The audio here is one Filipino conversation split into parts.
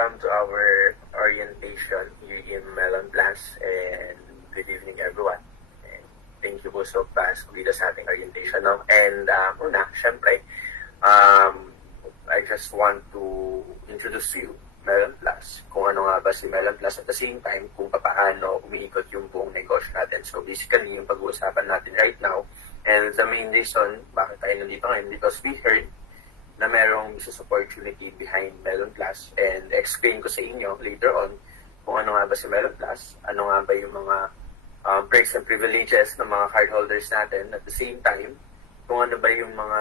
welcome to our orientation here in Melon Plus, and good evening everyone. And thank you po so fast dito sa ating orientation. No? And una, syempre, I just want to introduce you Melon Plus, kung ano nga ba si Melon Plus, at the same time, kung paano umiikot yung buong negosyo natin. So basically, yung pag-uusapan natin right now, and the main reason bakit tayo nandito ngayon, because we heard na merong business opportunity behind Melon Plus, and explain ko sa inyo later on kung ano nga ba si Melon Plus, ano nga ba yung mga perks and privileges ng mga cardholders natin, at the same time, kung ano ba yung mga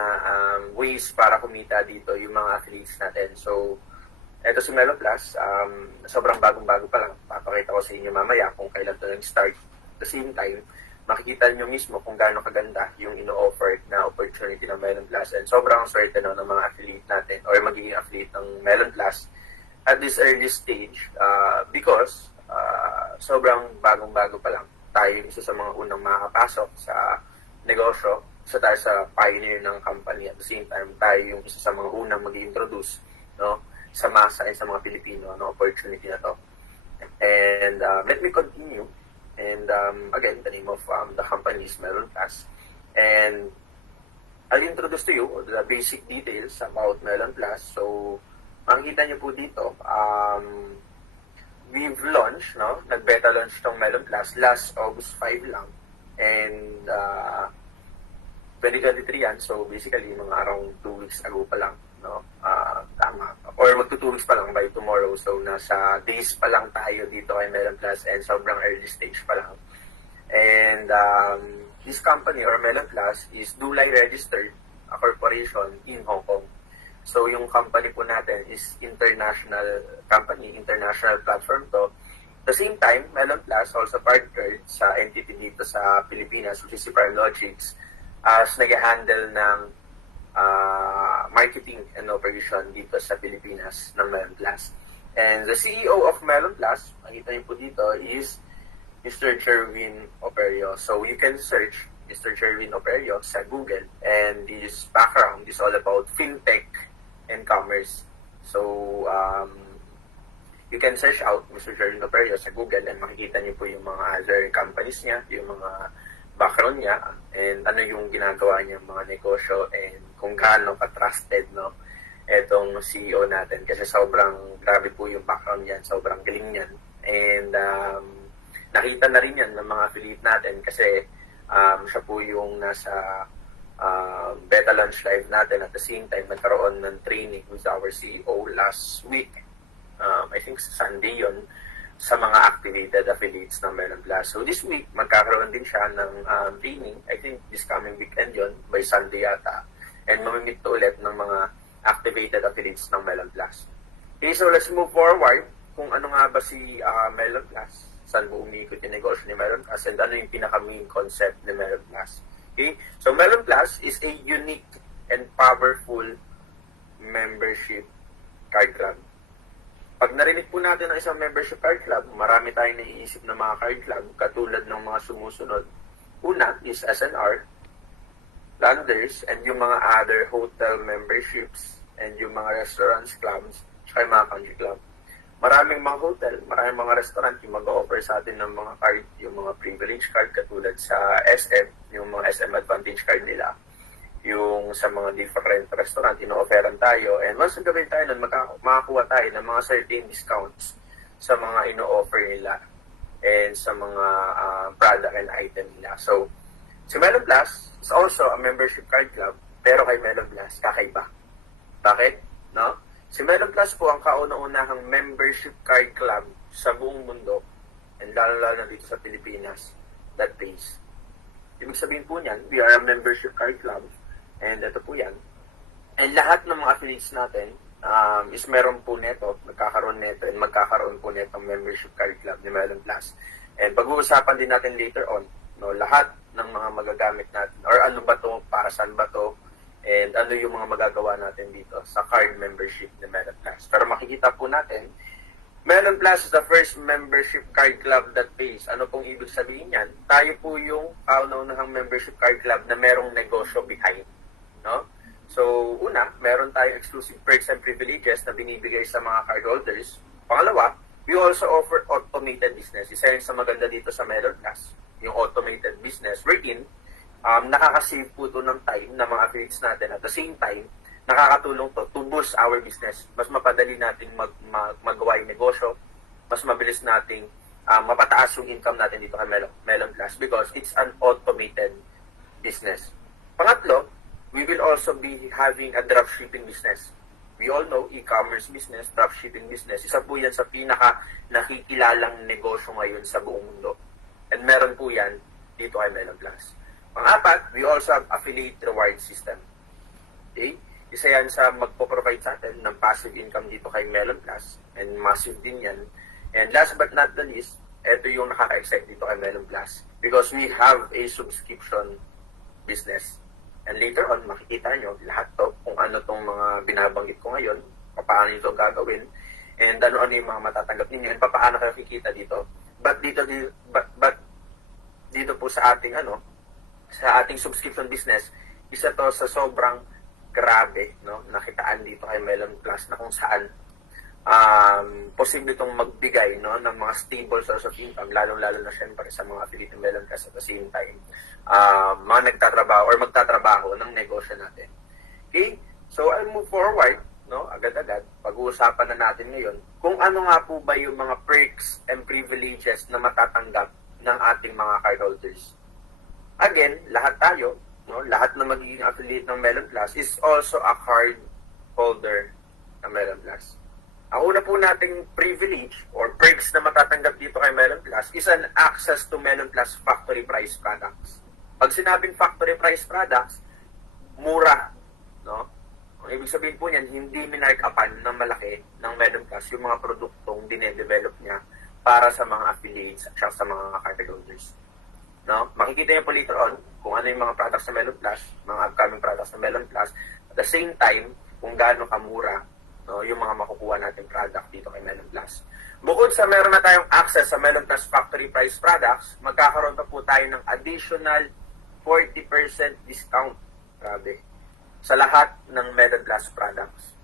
ways para kumita dito, yung mga affiliates natin. So, eto si Melon Plus, sobrang bagong-bago pa lang. Papakita ko sa inyo mamaya kung kailan ito nag-start. At the same time, makikita nyo mismo kung gaano kaganda yung ino-offer na opportunity ng Melon Plus. And sobrang swerte ng mga affiliate natin or magiging affiliate ng Melon Plus at this early stage because sobrang bagong-bago pa lang. Tayo yung isa sa mga unang makakapasok sa negosyo, tayo sa pioneer ng company. At the same time, tayo yung isa sa mga unang mag-introduce, no, sa masa ay sa mga Pilipino, no, opportunity na to. And let me continue. And again, the name of the company is Melon Plus. And I'll introduce to you the basic details about Melon Plus. So, makikita niyo po dito, we've launched, no, nag-beta launch tong Melon Plus last August 5 lang. And 2023 yan, so basically mga around 2 weeks ago pa lang, no? Tama. Or magto 2 weeks pa lang by tomorrow. So nasa days pa lang tayo dito kay Melon Plus, and sobrang early stage pa lang. And this company or Melon Plus is duly registered a corporation in Hong Kong. So yung company po natin is international company, international platform to. At the same time, Melon Plus also partnered sa entity dito sa Pilipinas, which is si Prime Logics, as nag-handle ng marketing and operation dito sa Pilipinas ng Melon Plus. And the CEO of Melon Plus, makita niyo po dito, is Mr. Jerwin Operio. So you can search Mr. Jerwin Operio sa Google, and his background is all about fintech and commerce. So you can search out Mr. Jerwin Operio sa Google, and makikita niyo po yung mga other companies niya, yung mga background niya, and ano yung ginagawa niya, mga negosyo, and kung gaano ka-trusted, no, etong CEO natin. Kasi sobrang grabe po yung background niyan, sobrang galing niyan. And nakita na rin yan ng mga affiliate natin kasi siya po yung nasa beta launch live natin. At the same time, nagkaroon ng training with our CEO last week. I think Sunday yun, sa mga activated affiliates ng Melon Plus. So this week, magkakaroon din siya ng training. I think this coming weekend yun, by Sunday yata. And mamimit ulit ng mga activated affiliates ng Melon Plus. Okay, so let's move forward kung ano nga ba si Melon Plus. Saan mo umiikot yung negosyo ni Melon Plus, and ano yung pinaka-main concept ni Melon Plus. Okay, so Melon Plus is a unique and powerful membership card club. Pag narinig po natin ang isang membership card club, marami tayong naiisip na mga card club katulad ng mga sumusunod. Una is SNR, Landers, and yung mga other hotel memberships, and yung mga restaurants clubs, saka yung mga country club. Maraming mga hotel, maraming mga restaurant yung mag-offer sa atin ng mga card, yung mga privilege card katulad sa SM, yung mga SM Advantage card nila. Yung sa mga different restaurant, ino-offeran tayo. And once nagawin tayo nun, makakuha tayo ng mga certain discounts sa mga ino-offer nila and sa mga product and item nila. So, si Melon Plus is also a membership card club, pero kay Melon Plus, kakaiba. Bakit? No? Si Melon Plus po ang kauna-unahang membership card club sa buong mundo, and lalo-lalo na dito sa Pilipinas, that pays. Ibig sabihin po niyan, we are a membership card club. And ito po yan. And lahat ng mga affiliates natin is meron po neto, magkakaroon neto, and magkakaroon po neto ang membership card club ni Melon Plus. And pag-uusapan din natin later on, no, lahat ng mga magagamit natin, or ano ba to, para saan ba to, and ano yung mga magagawa natin dito sa card membership ni Melon Plus. Pero makikita po natin, Melon Plus is the first membership card club that pays. Ano pong ibig sabihin yan? Tayo po yung kauna-unahang membership card club na merong negosyo behind. No? So, una, meron tayong exclusive perks and privileges na binibigay sa mga cardholders. Pangalawa, we also offer automated business. Isa rin sa maganda dito sa Melon Plus, yung automated business wherein nakaka-save po ito ng time ng mga affiliates natin. At the same time, nakakatulong to boost our business. Mas mapadali natin magawa yung negosyo, mas mabilis nating mapataas yung income natin dito kay Melon Plus because it's an automated business. Pangatlo, we will also be having a dropshipping business. We all know e-commerce business, dropshipping business. Isa po yan sa pinaka nakikilalang negosyo ngayon sa buong mundo. And meron po yan dito kay Melon Plus. Pang-apat, we also have affiliate reward system. Okay? Isa yan sa magpo-provide sa atin ng passive income dito kay Melon Plus. And massive din yan. And last but not the least, ito yung nakaka-excite dito kay Melon Plus. Because we have a subscription business. And later on, makikita nyo lahat to kung ano tong mga binabanggit ko ngayon, paano ito gagawin, and ano-ano yung mga matatanggap ninyo, and paano kayo kikita dito. But dito po sa ating sa ating subscription business, isa to sa sobrang grabe, no, nakitaan dito kay Melon Plus na kung saan posible itong magbigay, no, ng mga stable source of income, lalong-lalo na syempre sa mga affiliate ng Melon Plus at the same time, mga nagtatrabaho or magtatrabaho ng negosyo natin. Okay? So, I'll move forward, no, agad-agad. Pag-uusapan na natin ngayon kung ano nga po ba yung mga perks and privileges na matatanggap ng ating mga cardholders. Again, lahat tayo, no, lahat na magiging affiliate ng Melon Plus is also a card holder ng Melon Plus. Ang una po nating privilege or perks na matatanggap dito kay Melon Plus is an access to Melon Plus factory price products. Pag sinabing factory price products, mura, no? Ang ibig sabihin po niyan, hindi minarkapan ng malaki ng Melon Plus yung mga produktong dinedevelop niya para sa mga affiliates at sa mga cardholders. No? Makikita niyo po later on kung ano yung mga products ng Melon Plus, mga upcoming products ng Melon Plus, at the same time, kung gaano kamura, no, yung mga makukuha natin product dito kay Melon Plus. Bukod sa meron na tayong access sa Melon Plus factory price products, magkakaroon pa po tayo ng additional 40% discount. Grabe. Sa lahat ng Melon Plus products.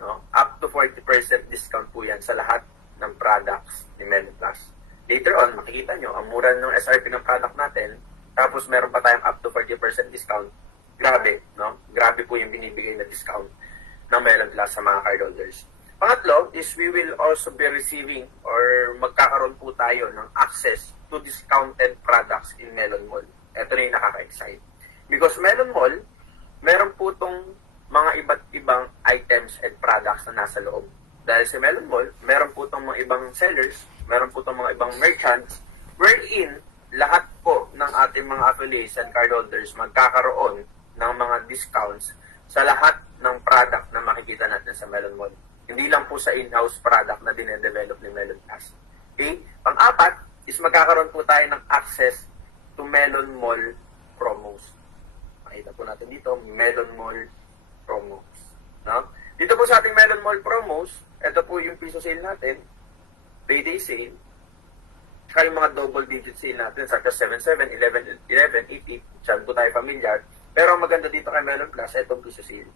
No? Up to 40% discount po yan sa lahat ng products ni Melon Plus. Later on, makikita nyo, ang mura ng SRP ng product natin, tapos meron pa tayong up to 40% discount. Grabe, no? Grabe po yung binibigay na discount ng Melon Plus sa mga cardholders. Pangatlo is we will also be receiving or magkakaroon po tayo ng access to discounted products in Melon Mall. Ito na yung nakaka-excite. Because Melon Mall, meron po itong mga iba't ibang items and products na nasa loob. Dahil sa Melon Mall, meron po itong mga ibang sellers, meron po itong mga ibang merchants, wherein lahat po ng ating mga affiliates and cardholders magkakaroon ng mga discounts sa lahat ng product na makikita natin sa Melon Mall. Hindi lang po sa in-house product na dinedevelop ni Melon Plus. Okay? Pang-apat is magkakaroon po tayo ng access to Melon Mall promos. Makita po natin dito, Melon Mall promos. No? Dito po sa ating Melon Mall promos, ito po yung piso sale natin, payday sale, saka yung mga double digit sale natin, such as 7-7, 11-11, 8-8, dyan po tayo familiar. Pero ang maganda dito kay Melon Plus, itong piso sale.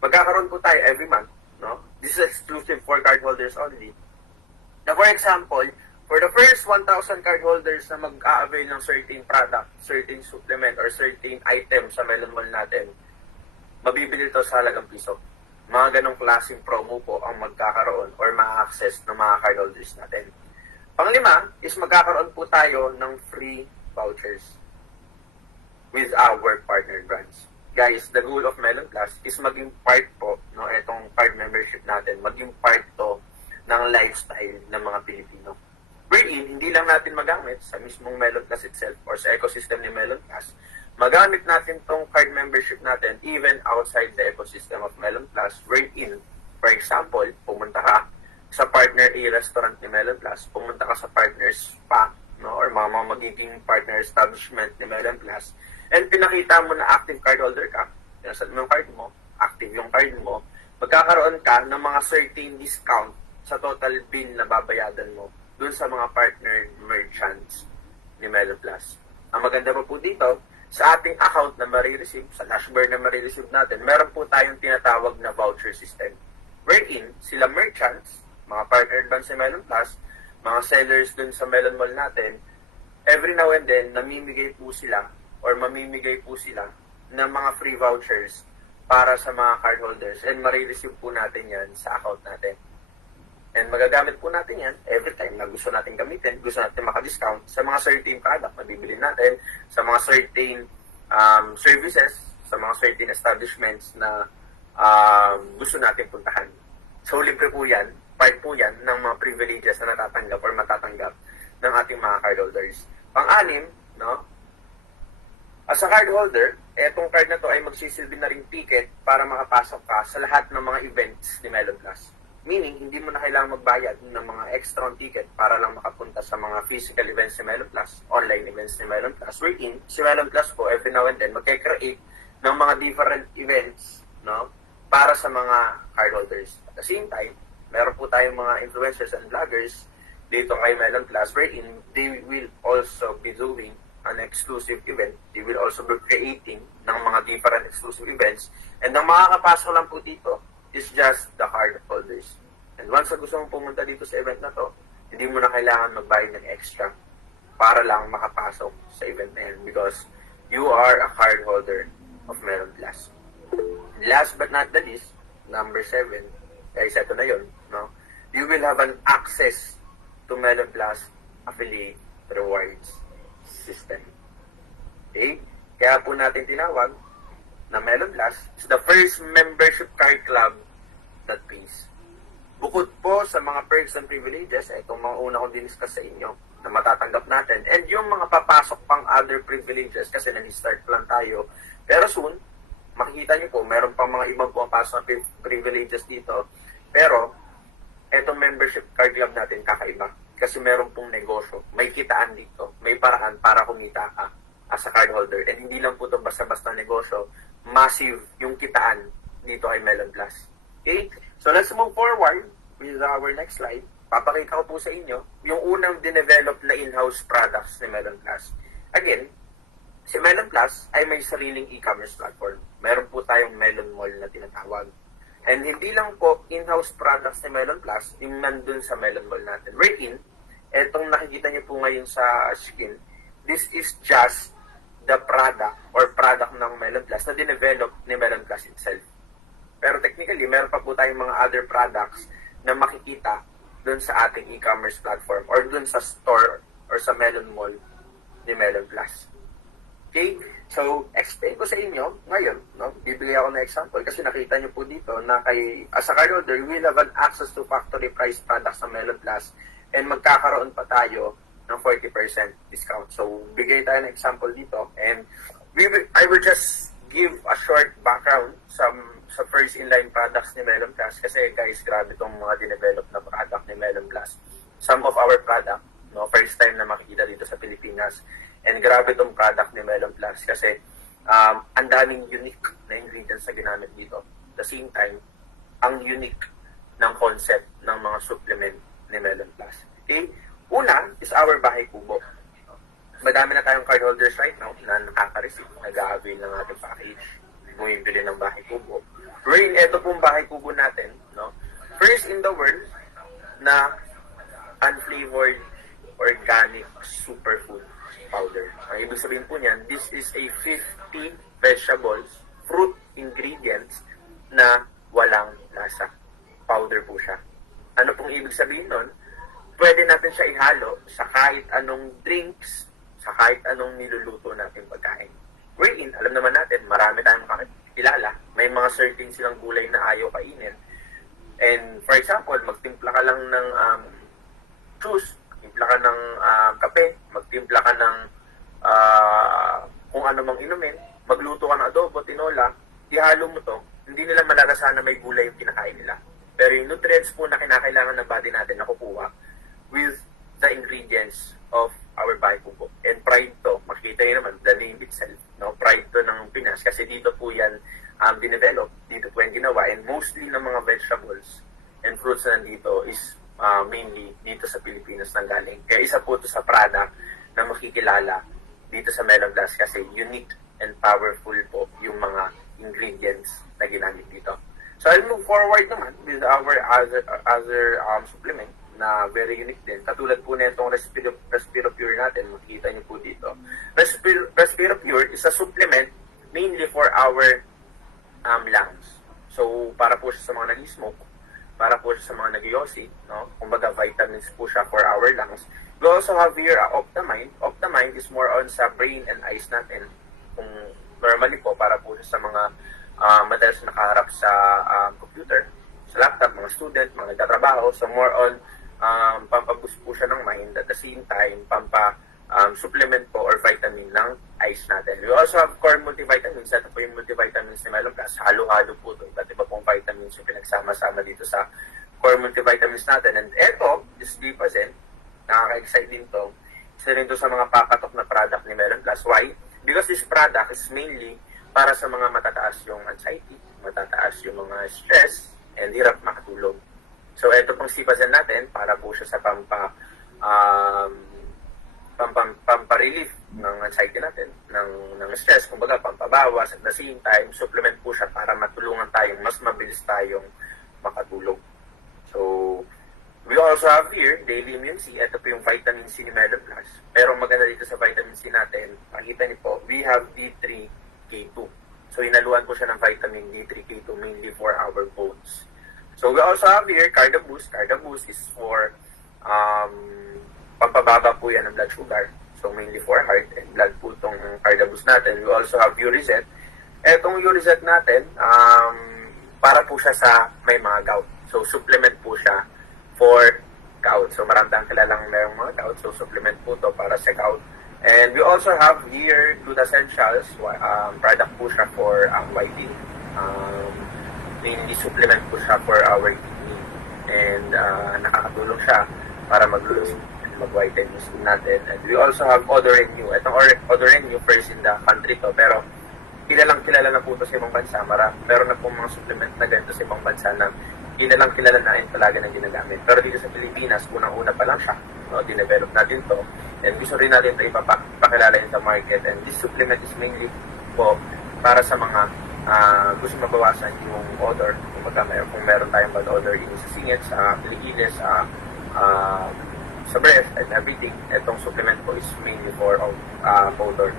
Magkakaroon po tayo every month, no? This is exclusive for cardholders only. Now, for example, for the first 1,000 cardholders na mag-a-avail ng certain product, certain supplement, or certain item sa Melon Mall natin, mabibili ito sa halagang piso. Mga ganong klaseng promo po ang magkakaroon or ma-access ng mga cardholders natin. Panglima is magkakaroon po tayo ng free vouchers with our partner brands. Guys, the goal of Melon Plus is maging part po, no, itong card membership natin, maging part to ng lifestyle ng mga Pilipino. Wherein, hindi lang natin magamit sa mismong Melon Plus itself or sa ecosystem ni Melon Plus, magamit natin tong card membership natin even outside the ecosystem of Melon Plus, wherein, for example, pumunta ka sa partner restaurant ni Melon Plus, pumunta ka sa partner spa, no, or mga magiging partner establishment ni Melon Plus, and pinakita mo na active cardholder ka, pinasal mo yung card mo, active yung card mo, magkakaroon ka ng mga certain discount sa total bill na babayadan mo dun sa mga partner merchants ni Melon Plus. Ang maganda po dito, sa ating account na marireceive, sa dashboard na marireceive natin, meron po tayong tinatawag na voucher system. Wherein, sila merchants, mga partner doon sa Melon Plus, mga sellers dun sa Melon Mall natin, every now and then, namimigay po sila or mamimigay po sila ng mga free vouchers para sa mga cardholders and marireceive po natin yan sa account natin. And magagamit po natin yan every time na gusto natin gamitin, gusto natin maka-discount sa mga certain product na bibili natin, sa mga certain services, sa mga certain establishments na gusto natin puntahan. So, libre po yan, part po yan ng mga privileges na natatanggap or matatanggap ng ating mga cardholders. Pang-anim, no? As a cardholder, etong card na to ay magsisilbi na ring ticket para makapasok ka sa lahat ng mga events ni Melon Plus. Meaning, hindi mo na kailangan magbayad ng mga extra ticket para lang makapunta sa mga physical events ni Melon Plus, online events ni Melon Plus. Wherein, si Melon Plus po, every now and then, magkikreate ng mga different events, no, para sa mga cardholders. At the same time, meron po tayong mga influencers and vloggers dito kay Melon Plus, wherein they will also be doing an exclusive event. They will also be creating ng mga different exclusive events. And ang makakapasok lang po dito is just the card holders. And once na gusto mong pumunta dito sa event na to, hindi mo na kailangan magbayad ng extra para lang makapasok sa event na yan because you are a card holder of Melon Plus. Last but not the least, number 7, guys, ito na yun, no? You will have an access to Melon Plus affiliate rewards system. Okay? Kaya po natin tinawag na Melon Plus is the first membership card club that pays. Bukod po sa mga perks and privileges, itong mga una kong diniscuss sa inyo na matatanggap natin, and yung mga papasok pang other privileges kasi nag-start lang tayo. Pero soon, makikita nyo po, meron pang mga ibang pumapasok na privileges dito. Pero, itong membership card club natin kakaiba. Kasi meron pong negosyo, may kitaan dito, may paraan para kumita ka as a cardholder. And hindi lang po ito basta-basta negosyo, massive yung kitaan dito kay Melon Plus. Okay? So let's move forward with our next slide. Papakita ko po sa inyo yung unang dinevelop na in-house products ni Melon Plus. Again, si Melon Plus ay may sariling e-commerce platform. Meron po tayong Melon Mall na tinatawag. And hindi lang po in-house products ni Melon Plus yung nandun sa Melon Mall natin. Wherein, etong nakikita niyo po ngayon sa screen, this is just the product or product ng Melon Plus na dinevelop ni Melon Plus itself. Pero technically, meron pa po tayong mga other products na makikita dun sa ating e-commerce platform or dun sa store or sa Melon Mall ni Melon Plus. Okay? So, explain ko sa inyo ngayon, no? Bibigay ako ng example kasi nakita nyo po dito na as a cardholder, you will have an access to factory price products sa Melon Plus and magkakaroon pa tayo ng 40% discount. So, bigay tayo ng example dito and I will just give a short background sa first inline products ni Melon Plus kasi guys, grabe itong mga dinevelop na product ni Melon Plus. Some of our product, no, first time na makikita dito sa Pilipinas. And grabe itong product ni Melon Plus kasi ang daming unique na ingredients na ginamit dito. At the same time, ang unique ng concept ng mga supplement ni Melon Plus. Okay? Una is our Bahay Kubo. Madami na tayong cardholders right now na nakaka-receive, nag-a-avail ng ating package, bumibili ng Bahay Kubo. Rin, ito pong Bahay Kubo natin, no? First in the world na unflavored organic superfood powder. Ang ibig sabihin po niyan, this is a 50 vegetables, fruit ingredients na walang lasa. Powder po siya. Ano pong ibig sabihin nun? Pwede natin siya ihalo sa kahit anong drinks, sa kahit anong niluluto natin pagkain. Wherein, alam naman natin, marami tayong makakilala. May mga certain silang gulay na ayaw kainin. And for example, magtimpla ka lang ng juice, magtimpla ka ng kape, magtimpla ka ng kung ano mang inumin, magluto ka ng adobo, tinola, ihalo mo to, hindi nila malalasahan na may gulay yung kinakain nila. Pero yung nutrients po na kinakailangan ng body natin nakukuha with the ingredients of our Bahay Kubo. And pride to, makikita nyo naman, the name itself, no? Pride to ng Pinas kasi dito po yan dinevelop, dito po yan ginawa, and mostly ng mga vegetables and fruits na nandito is mainly dito sa Pilipinas nang galing. Kaya isa po ito sa product na makikilala dito sa Melon Plus kasi unique and powerful po yung mga ingredients na ginamit dito. So I'll move forward naman with our other supplement na very unique din. Katulad po na itong Respiropure natin, makikita niyo po dito. Respiropure is a supplement mainly for our lungs. So para po siya sa mga nag-smoke, para po siya sa mga nag-yossi, no? Kumbaga vitamins po siya for our lungs. We also have here Optamine. Optamine is more on sa brain and eyes natin. Kung normally po, para po siya sa mga madalas nakaharap sa computer, sa laptop, mga student, mga nagtatrabaho. So more on pampaboost po siya ng mind, at the same time supplement po or vitamin ng eyes natin. We also have core multivitamins. Ito po yung multivitamins ni Melon Plus. Halo-halo po ito. Iba't iba pong vitamins yung pinagsama-sama dito sa core multivitamins natin. And ito, this Lipazen, nakaka-excite din to. Isa rin to sa mga pakatok na product ni Melon Plus. Why? Because this product is mainly para sa mga matataas yung anxiety, matataas yung mga stress, and hirap makatulog. So, ito pong Lipazen natin, para po siya sa pampa-relief ng anxiety natin, ng stress, kumbaga pampabawas, at the same time, supplement po siya para matulungan tayong mas mabilis tayong makatulog. So, we also have here, Daily Immune C. Ito po yung vitamin C ni Melon Plus. Pero maganda dito sa vitamin C natin, makita niyo po, we have D3K2. So, hinaluan po siya ng vitamin D3K2 mainly for our bones. So, we also have here Cardio Boost. Cardio Boost is for pampababa po yan ng blood sugar. So, mainly for heart and blood po itong Cardio Boost natin. We also have Uriset. Etong Uriset natin, para po siya sa may mga gout. So, supplement po siya for gout. So, marami tayong kilalang mayroong mga gout. So, supplement po to para sa gout. And we also have here Glutasentials. Product po siya for whitening. Mainly supplement po siya for our kidney. And nakakatulong siya para mag-whiten yung skin natin. And we also have Odorenew. Itong Odorenew, first in the country to. Pero kilala na po ito sa ibang bansa. Meron na po mga supplement na ganito sa ibang bansa na kilala na rin talaga na ginagamit. Pero dito sa Pilipinas, unang-una pa lang siya. No? Dinevelop natin to. And gusto rin natin ito ipapakilala in the market. And this supplement is mainly po para sa mga gusto mabawasan yung odor. Kung meron tayong bad odor sa singit, sa kilikili, sa breath and everything, itong supplement po is mainly for odor.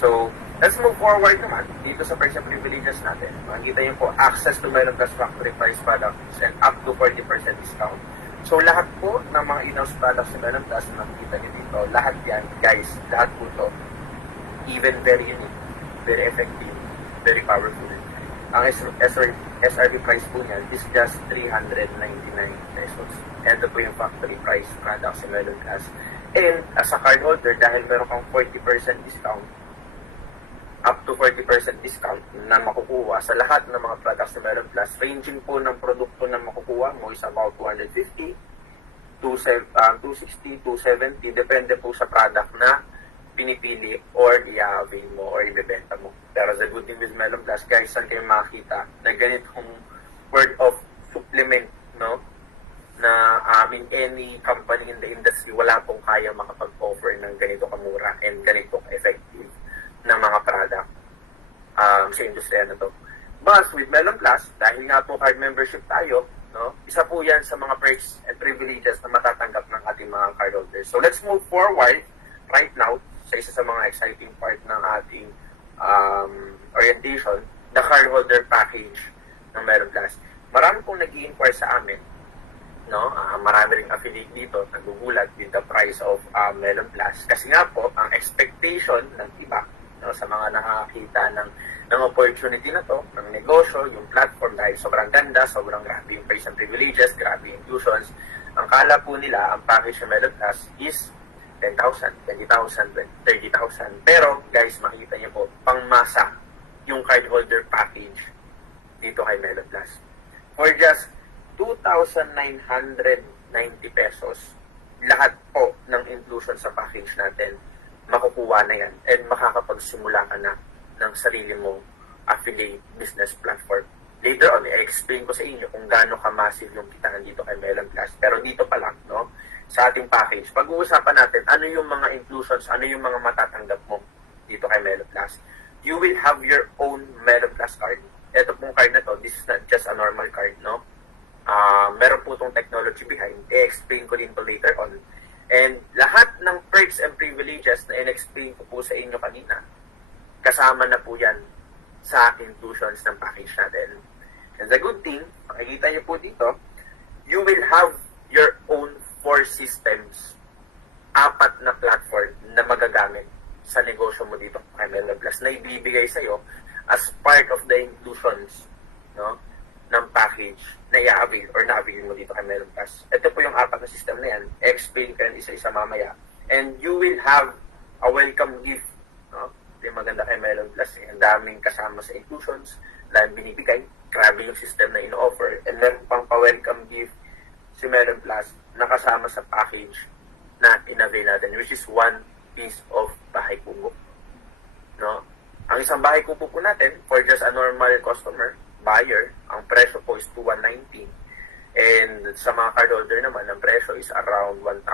So, let's move forward naman dito sa price and privileges natin. Makikita nyo po, access to Melon Plus factory price products and up to 40% discount. So, lahat po ng mga in-house products sa Melon Plus na makikita nyo dito, lahat yan, guys, lahat po to, even very unique, very effective, very powerful. Ang SRP price po niyan is just 399 pesos. Ito po yung factory price products sa Melon Plus. And as a card holder, dahil meron kang 40% discount, up to 40% discount na makukuha sa lahat ng mga products sa Melon Plus, ranging po ng produkto na makukuha mo is about 250, 260, 270, depende po sa product na pinipili or i-avail mo or ibebenta mo. Pero the good thing with Melon Plus, guys, saan kayo makakita na ganitong word of supplement, no? Na any company in the industry, wala pong kaya makapag-offer ng ganito kamura and ganito effective na mga product sa industriya na to. But with Melon Plus, dahil nga po card membership tayo, no? Isa po yan sa mga perks and privileges na matatanggap ng ating mga cardholders. So let's move forward right now sa isa sa mga exciting part ng ating orientation, the cardholder package ng Melon Plus. Marami pong nag-i-inquire sa amin, no? Marami ring affiliate dito nagugulat with the price of Melon Plus. Kasi nga po, ang expectation ng iba, no, sa mga nakakita ng opportunity na to, ng negosyo, yung platform, dahil sobrang ganda, sobrang grabe yung price and privileges, grabe yung inclusions, ang kala po nila, ang package ng Melon Plus is 10,000, 20,000, 30,000. Pero, guys, makikita niyo po, pangmasa yung cardholder package dito kay Melon Plus. For just 2,990 pesos, lahat po ng inclusion sa package natin, makukuha na yan and makakapagsimula ka na ng sarili mong affiliate business platform. Later on, i-explain ko sa inyo kung gaano ka-massive yung kitaan dito kay Melon Plus. Pero dito pa lang, no, sa ating package, pag-uusapan natin ano yung mga inclusions, ano yung mga matatanggap mo dito kay Melon Plus. You will have your own Melon Plus card. Ito pong card na to, this is not just a normal technology behind, i-explain ko din to later on. And lahat ng perks and privileges na in-explain ko po sa inyo kanina, kasama na po yan sa inclusions ng package natin. And the good thing, makikita niyo po dito, you will have your own 4 systems, 4 na platform na magagamit sa negosyo mo dito kay Melon Plus na ibibigay sa'yo as part of the inclusions, no, ng package na i-avail or na-avail mo dito kay Melon Plus. Ito po yung 4 na system na yan. Explain ko yan isa-isa mamaya. And you will have a welcome gift. No? Ito yung maganda kay Melon Plus. Ang daming kasama sa inclusions, daming binibigay. Grabe yung system na ino-offer. And meron pang pa-welcome gift si Melon Plus na kasama sa package na in-avail natin, which is 1 piece of bahay kubo. No? Ang isang bahay kubo po natin, for just a normal customer, buyer, ang presyo po is 2,190. And sa mga cardholder naman, ang presyo is around 1,100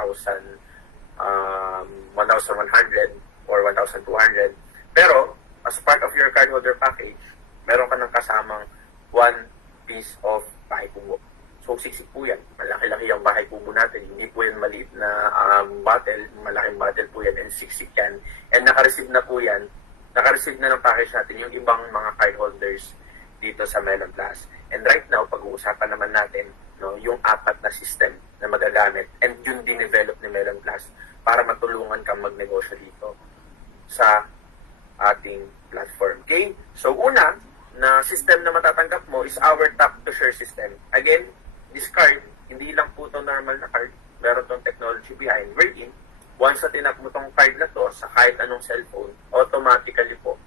or 1,200. Pero, as part of your cardholder package, meron ka ng kasamang 1 piece of bahay kubo. So, siksik po yan. Malaki-laki yung bahay kubo natin. Hindi po yan maliit na bottle. Malaking bottle po yan and siksik yan. And naka-receive na po yan. Naka-receive na ng package natin yung ibang mga cardholders dito sa Melon Plus. And right now, pag-uusapan naman natin, no, yung 4 na system na magagamit and yung dinevelop ni Melon Plus para matulungan kang magnegosyo dito sa ating platform. Okay? So, una na system na matatanggap mo is our tap-to-share system. Again, this card, hindi lang po ito normal na card. Meron itong technology behind. Wherein, once na tinap mo itong card na to sa kahit anong cellphone, automatically po,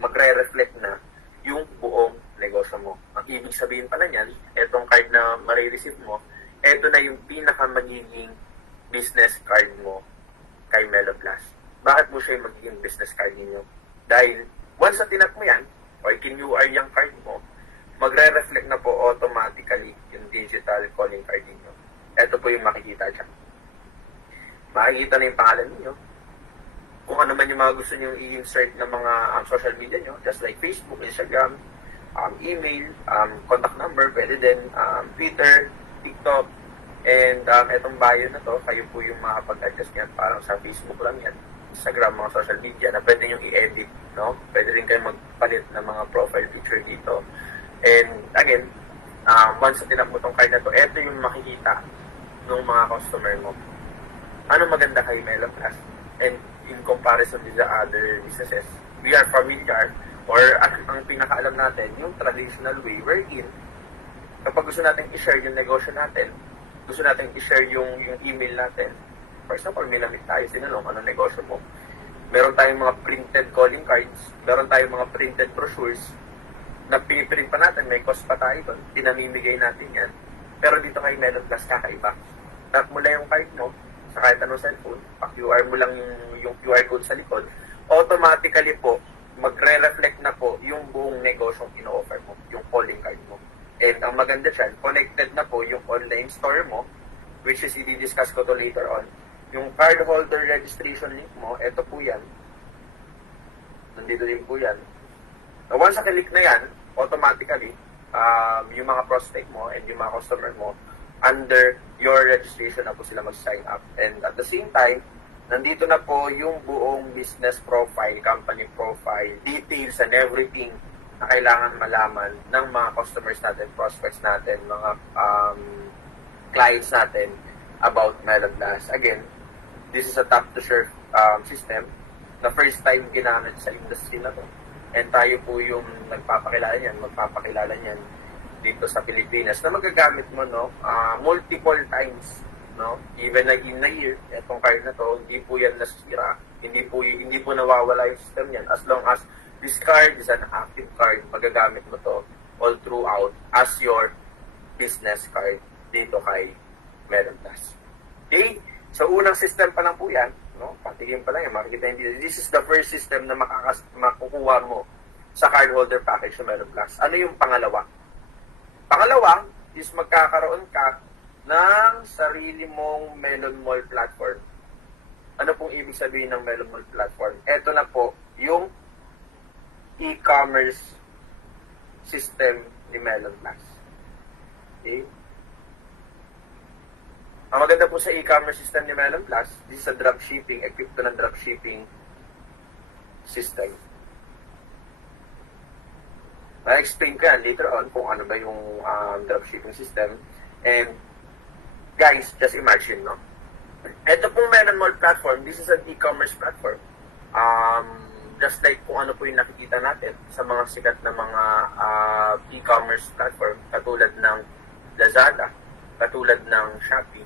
magre-reflect na yung buong negosyo mo. Ang ibig sabihin pala niyan, itong card na marireceive mo, ito na yung pinaka magiging business card mo kay Melon Plus. Bakit mo siya yung magiging business card ninyo? Dahil, once na tinap mo yan, or kin-UR yung card mo, magre-reflect na po automatically yung digital calling card ninyo. Ito po yung makikita dyan. Makikita na yung pangalan ninyo. Kung ano man yung mga gusto nyo i-insert ng mga social media nyo, just like Facebook, Instagram, email, contact number, pwede din, Twitter, TikTok, and itong bio na to, kayo po yung makapag-adjust yan. Parang sa Facebook lang yan, Instagram, mga social media na pwede nyo i-edit, no? Pwede rin kayo magpalit ng mga profile picture dito. And again, once na tinap mo tong card na to, ito yung makikita ng mga customer mo. Ano maganda kay Melon Plus? And in comparison with the other businesses, we are familiar, or ang pinakaalam natin, yung traditional way wherein, kapag gusto natin i-share yung negosyo natin, gusto natin i-share yung email natin, for example, may lamit tayo, sinanong, anong negosyo mo? Meron tayong mga printed calling cards, meron tayong mga printed brochures, na piniprint pa natin, may cost pa tayo doon, pinamimigay natin yan. Pero dito kay Melon Plus, kakaiba. Tap mo lang yung card mo, sa kahit anong cellphone, pa-QR mo lang yung QR code sa likod, automatically po, magre-reflect na po yung buong negosyong ino-offer mo, yung calling card mo. And ang maganda dyan, connected na po yung online store mo, which is i-discuss ko to later on. Yung cardholder registration link mo, eto po yan. Nandito din po yan. So, once na-click na yan, automatically, yung mga prospect mo and yung mga customer mo, under your registration na po sila mag-sign up. And at the same time, nandito na po yung buong business profile, company profile, details and everything na kailangan malaman ng mga customers natin, prospects natin, mga clients natin about Melon Plus. Again, this is a tap-to-share system na first time ginamit sa industry na to. And tayo po yung magpapakilala niyan dito sa Pilipinas na magagamit mo, no, multiple times, no, even like in a year. Itong card na to, hindi po yan nasira, hindi po nawawala yung system niyan. As long as this card is an active card, magagamit mo to all throughout as your business card dito kay Melon Plus. Okay? So, unang system pa lang po yan, no? Patigin pa lang yan, makikita nyo dito. This is the first system na makukuha mo sa cardholder package ng Melon Plus. Ano yung pangalawa? Pangalawa is magkakaroon ka ng sarili mong Melon Mall platform. Ano pong ibig sabihin ng Melon Mall platform? Ito na po yung e-commerce system ni Melon Plus. Okay? Ang maganda po sa e-commerce system ni Melon Plus, this is a dropshipping, equipped to ng dropshipping system. Na-explain ko yan later on kung ano ba yung dropshipping system. And guys, just imagine, no? Ito pong Melon Mall platform, this is an e-commerce platform. Just like kung ano po yung nakikita natin sa mga sikat na mga e-commerce platform, katulad ng Lazada, katulad ng Shopee.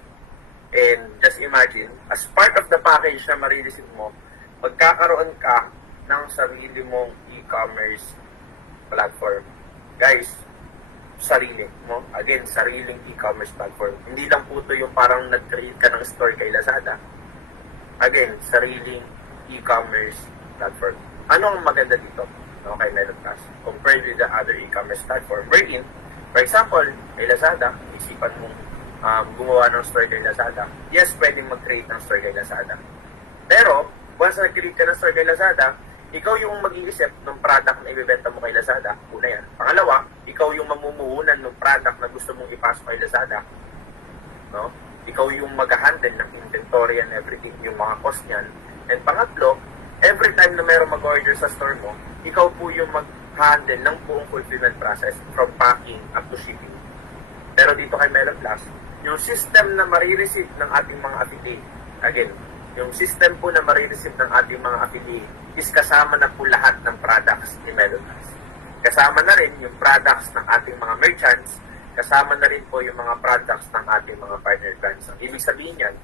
And just imagine, as part of the package na marireceive mo, magkakaroon ka ng sarili mong e-commerce platform. Guys, sarili mo. Again, sariling e-commerce platform. Hindi lang po ito yung parang nag-create ka ng store kay Lazada. Again, sariling e-commerce platform. Ano ang maganda dito? Okay, Melon Plus. Compared with the other e-commerce platform. Wherein, for example, kay Lazada, isipan mong gumawa ng store kay Lazada. Yes, pwedeng mag-create ng store kay Lazada. Pero, once nag-create ka ng store kay Lazada, ikaw yung mag-iisip ng product na ibibenta mo kay Lazada. Una yan. Pangalawa, ikaw yung mamumuhunan ng product na gusto mong ipasok kay Lazada. No? Ikaw yung mag-handle ng inventory and everything, yung mga cost niyan. And pangatlo, every time na mayroong mag-order sa store mo, ikaw po yung mag-handle ng buong fulfillment process from packing up to shipping. Pero dito kay Melon Plus, yung system na marireceive ng ating mga affiliate, again, yung system po na marireceive ng ating mga affiliate is kasama na po lahat ng products ni Melon Plus. Kasama na rin yung products ng ating mga merchants, kasama na rin po yung mga products ng ating mga partner brands. Ang ibig sabihin yan,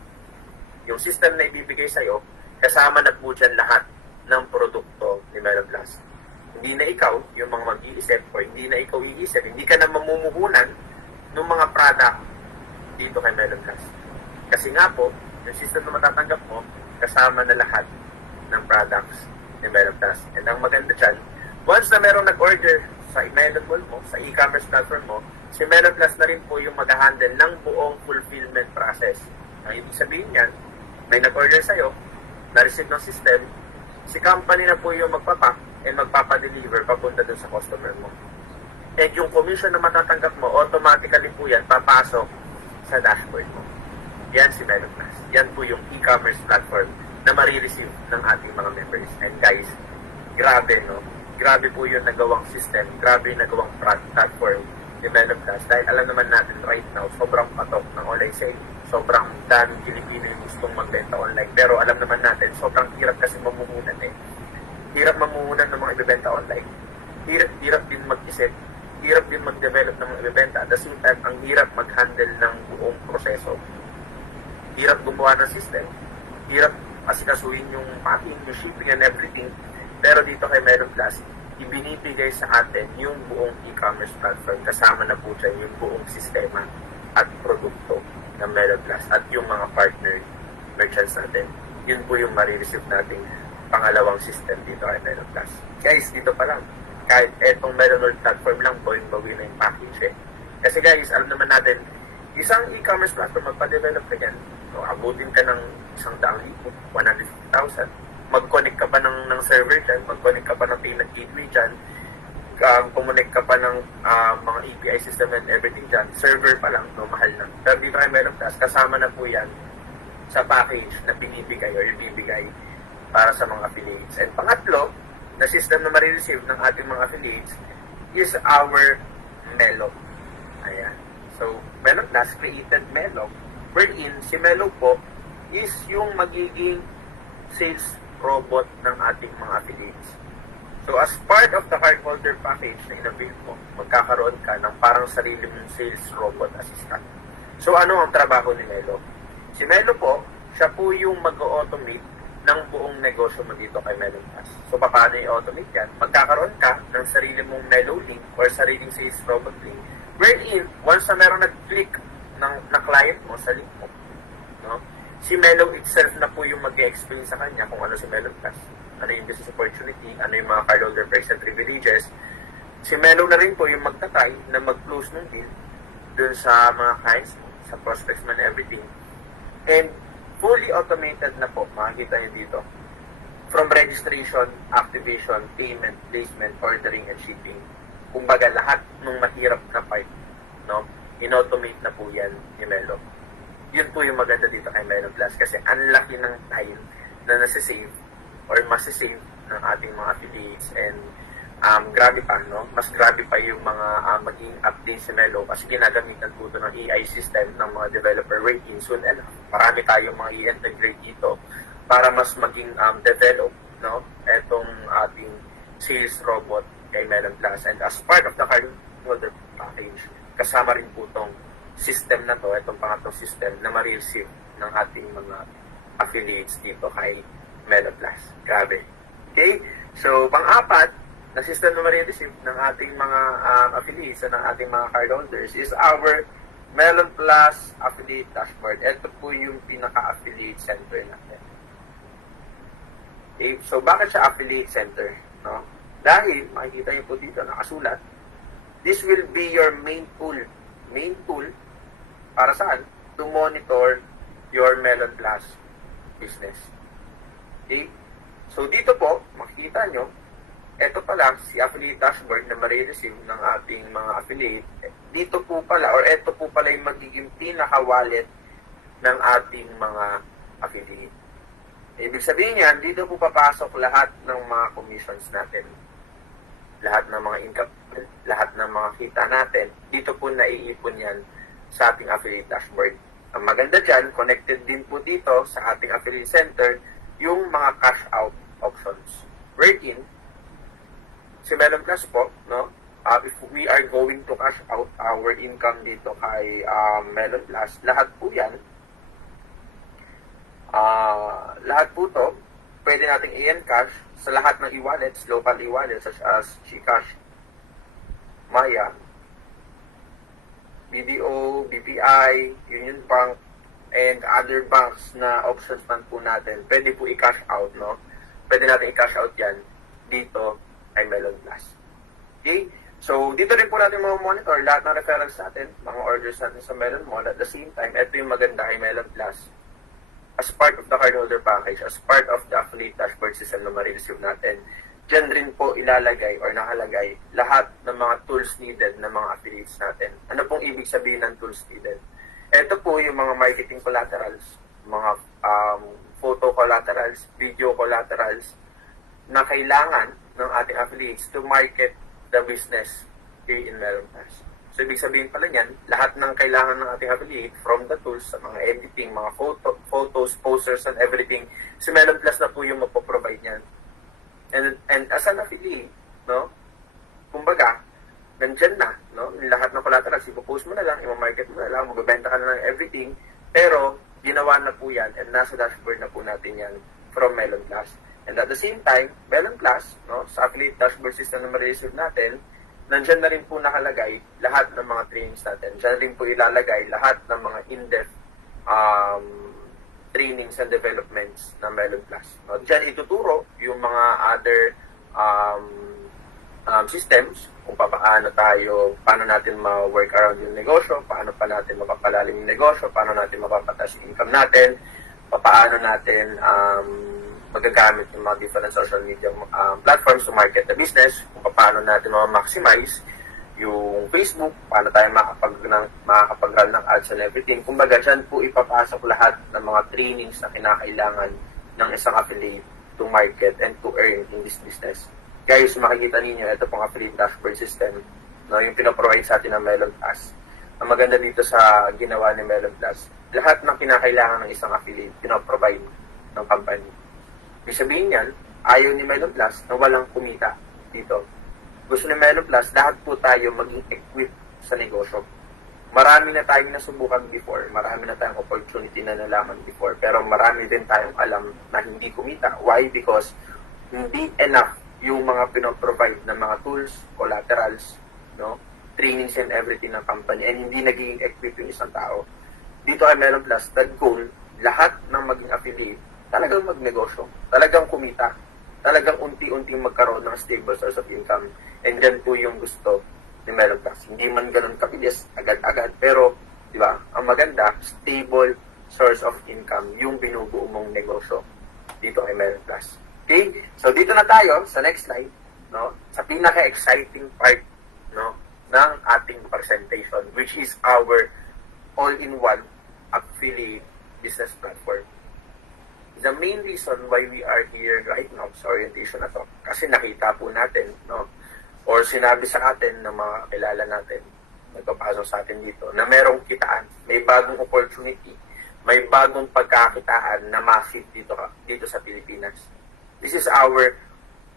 yung system na ibibigay sa'yo, kasama na po dyan lahat ng produkto ni Melon Plus. Hindi na ikaw yung mga mag-iisip o hindi na ikaw iisip, hindi ka na mamumuhunan ng mga product dito kay Melon Plus. Kasi nga po, yung system na matatanggap mo, kasama na lahat ng products ni Melon Plus. And ang maganda dyan, once na merong nag-order sa Melon Mall mo, sa e-commerce platform mo, si Melon Plus na rin po yung mag-handle ng buong fulfillment process. Ang ibig sabihin yan, may nag-order sa'yo, na-receive ng system, si company na po yung magpapack and magpapadeliver papunta dun sa customer mo. And yung commission na matatanggap mo, automatically po yan papasok sa dashboard mo. Yan si Melon Plus. Yan po yung e-commerce platform na marireceive ng ating mga members. And guys, grabe, no? Grabe po yung nagawang system, grabe yung nagawang platform ni Melon Plus. Dahil alam naman natin right now, sobrang patok ng online sale. Sobrang daming Pilipino yung gustong magbenta online. Pero alam naman natin, sobrang hirap kasi mamumunan eh. Hirap mamumunan ng mga ibebenta online. Hirap din mag-isip. Hirap din mag-develop ng mga ibebenta. At the same time, ang hirap mag-handle ng buong proseso. Hirap gumawa ng system. Hirap asikasuhin yung packing, yung shipping and everything. Pero dito kay Melon Plus, ibinibigay sa atin yung buong e-commerce platform. Kasama na po dyan yung buong sistema at produkto ng Melon Plus at yung mga partner merchants natin. Yun po yung marireceive nating pangalawang system dito kay Melon Plus. Guys, dito pa lang. Kahit etong Melon Mall platform lang, bawi na yung package eh. Kasi guys, alam naman natin, isang e-commerce platform, magpa-develop ka yan. So, abutin ka ng 100,000, 150,000. Mag-connect ka pa ng server dyan, mag-connect ka pa ng payment gateway dyan, connect ka pa ng mga API system and everything dyan. Server pa lang, no, mahal na. Pero dito kay Melon Plus, kasama na po yan sa package na binibigay o ibibigay para sa mga affiliates. And pangatlo, na system na marireceive ng ating mga affiliates is our Melo. Ayan. So, Melon Plus created Melo, wherein si Melo po is yung magiging sales robot ng ating mga affiliates. So, as part of the cardholder package na in-avail mo, magkakaroon ka ng parang sarili mong sales robot assistant. So, ano ang trabaho ni Melo? Si Melo po, siya po yung mag-automate ng buong negosyo mo dito kay Melon Plus. So, paano i-automate yan? Magkakaroon ka ng sarili mong Melo link or sariling sales robot link wherein, once na meron nag-click na client mo sa link mo, no? Si Melo itself na po yung mag-explain sa kanya kung ano si Melon Plus, ano yung business opportunity, ano yung mga cardholder perks and privileges. Si Melo na rin po yung magtatry na mag-close ng deal dun sa mga clients mo, sa prospects man, everything. And fully automated na po, makikita nyo dito. From registration, activation, payment, placement, ordering, and shipping. Kumbaga, lahat ng mahirap na part, no? In-automate na po yan ni Melo. Yun po yung maganda dito kay Melon Plus kasi ang laki ng time na nasisave or masisave ng ating mga affiliates. And grabe pa, no? Mas grabe pa yung mga maging update si Melo kasi ginagamitan po ito ng AI system ng mga developer waiting soon enough. Marami tayong mga i-integrate dito para mas maging develop, no? Etong ating sales robot kay Melon Plus. And as part of the cardholder package, kasama rin po itong system na to, itong pangatong system na ma-receive ng ating mga affiliates dito kay Melon Plus. Grabe. Okay? So, pang-apat na system na ma-receive ng ating mga affiliates and ng ating mga cardholders is our Melon Plus Affiliate Dashboard. Ito po yung pinaka-affiliate center natin. Okay? So, bakit siya affiliate center? No? Dahil, makikita niyo po dito, nakasulat, this will be your main tool. Main tool para saan? To monitor your Melon Plus business. Okay? So, dito po, makikita nyo, ito pala, si affiliate dashboard na ma-receive ng ating mga affiliate. Dito po pala, or ito po pala yung magiging pinaka-wallet ng ating mga affiliate. Ibig sabihin yan, dito po papasok lahat ng mga commissions natin. Lahat ng mga income, lahat ng mga kita natin, dito po naiipon yan sa ating affiliate dashboard. Ang maganda dyan, connected din po dito sa ating affiliate center, yung mga cash out options. Wherein, si Melon Plus po, no? If we are going to cash out our income dito kay Melon Plus, lahat po yan, lahat po to, pwede nating i-encash sa lahat ng e-wallets, local e-wallets such as GCash, Maya, BDO, BPI, Union Bank, and other banks na options man po natin. Pwede po i-cash out, no? Pwede natin i-cash out yan dito kay Melon Plus. Okay? So, dito rin po natin monitor lahat ng referrals natin, mga orders natin sa Melon Mall. At the same time, ito yung maganda kay Melon Plus. As part of the cardholder package, as part of the affiliate dashboard system na ma-receive natin, dyan rin po ilalagay or nakalagay lahat ng mga tools needed ng mga affiliates natin. Ano pong ibig sabihin ng tools needed? Ito po yung mga marketing collaterals, mga photo collaterals, video collaterals na kailangan ng ating affiliates to market the business here in Melon Plus. So, ibig sabihin pala niyan, lahat ng kailangan ng ating affiliate, from the tools, sa mga editing, mga photos, posters, and everything, si Melon Plus na po yung mapoprovide niyan. And as an affiliate, no, kumbaga, nandyan na, no, lahat ng collaterals, ipopost mo na lang, i-market mo na lang, magbebenta ka na ng everything, pero ginawa na po yan, and nasa dashboard na po natin yan from Melon Plus. And at the same time, Melon Plus, no, sa affiliate dashboard system na ma-receive natin, nandyan na rin po nakalagay lahat ng mga trainings natin. Diyan rin po ilalagay lahat ng mga in-depth trainings and developments ng Melon Plus. No? Diyan ituturo yung mga other systems kung paano natin ma-work around yung negosyo, paano pa natin mapapalalim yung negosyo, paano natin mapapataas yung income natin, paano natin magagamit yung mga different social media platforms to market the business, kung paano natin ma-maximize yung Facebook, paano tayo makakapag-run ng ads and everything. Kumbaga, dyan po ipapasok lahat ng mga trainings na kinakailangan ng isang affiliate to market and to earn in this business. Guys, makikita ninyo, ito pong affiliate dashboard system, no, yung pinaprovide sa atin ng Melon Plus. Ang maganda dito sa ginawa ni Melon Plus, lahat ng kinakailangan ng isang affiliate, pinaprovide ng company. Ibig sabihin yan, ayaw ni Melon Plus na walang kumita dito. Gusto ni Melon Plus, lahat po tayo maging equipped sa negosyo. Marami na tayong nasubukan before, marami na tayong opportunity na nalaman before, pero marami din tayong alam na hindi kumita. Why? Because hindi enough yung mga pinoprovide ng mga tools, collaterals, no, trainings and everything ng company, and hindi naging equipped yung isang tao. Dito kay Melon Plus, the goal, lahat ng maging affiliate, talagang magnegosyo, talagang kumita, talagang unti-unting magkaroon ng stable source of income. And then po yung gusto ni Melon Plus. Hindi man ganun kabilis, agad-agad, pero, di ba, ang maganda, stable source of income, yung binubuo mong negosyo dito kay Melon Plus. Okay? So, dito na tayo, sa next slide, no, sa pinaka-exciting part, no, ng ating presentation, which is our all-in-one affiliate business platform. The main reason why we are here right now sa orientation na to, kasi nakita po natin, no? Or sinabi sa atin ng mga kilala natin, nagpapasok sa atin dito, na merong kitaan, may bagong opportunity, may bagong pagkakitaan na massive dito sa Pilipinas. This is our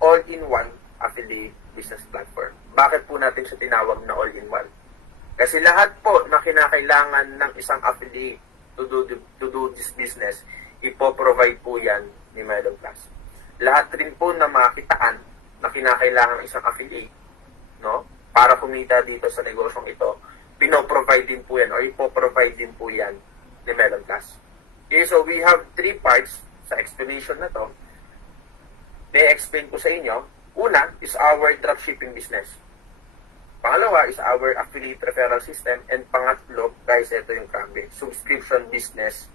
all-in-one affiliate business platform. Bakit po natin siya tinawag na all-in-one? Kasi lahat po na kinakailangan ng isang affiliate to do this business, ipoprovide po yan ni Melon Plus. Lahat rin po na makitaan na kinakailangan ng isang affiliate, no, para kumita dito sa negosyong ito, pinoprovide din po yan o ipoprovide din po yan ni Melon Plus. Okay, so we have 3 parts sa explanation na to. I-explain ko sa inyo. Una is our dropshipping business. Pangalawa is our affiliate referral system. And pangatlo, guys, ito yung grabe, subscription business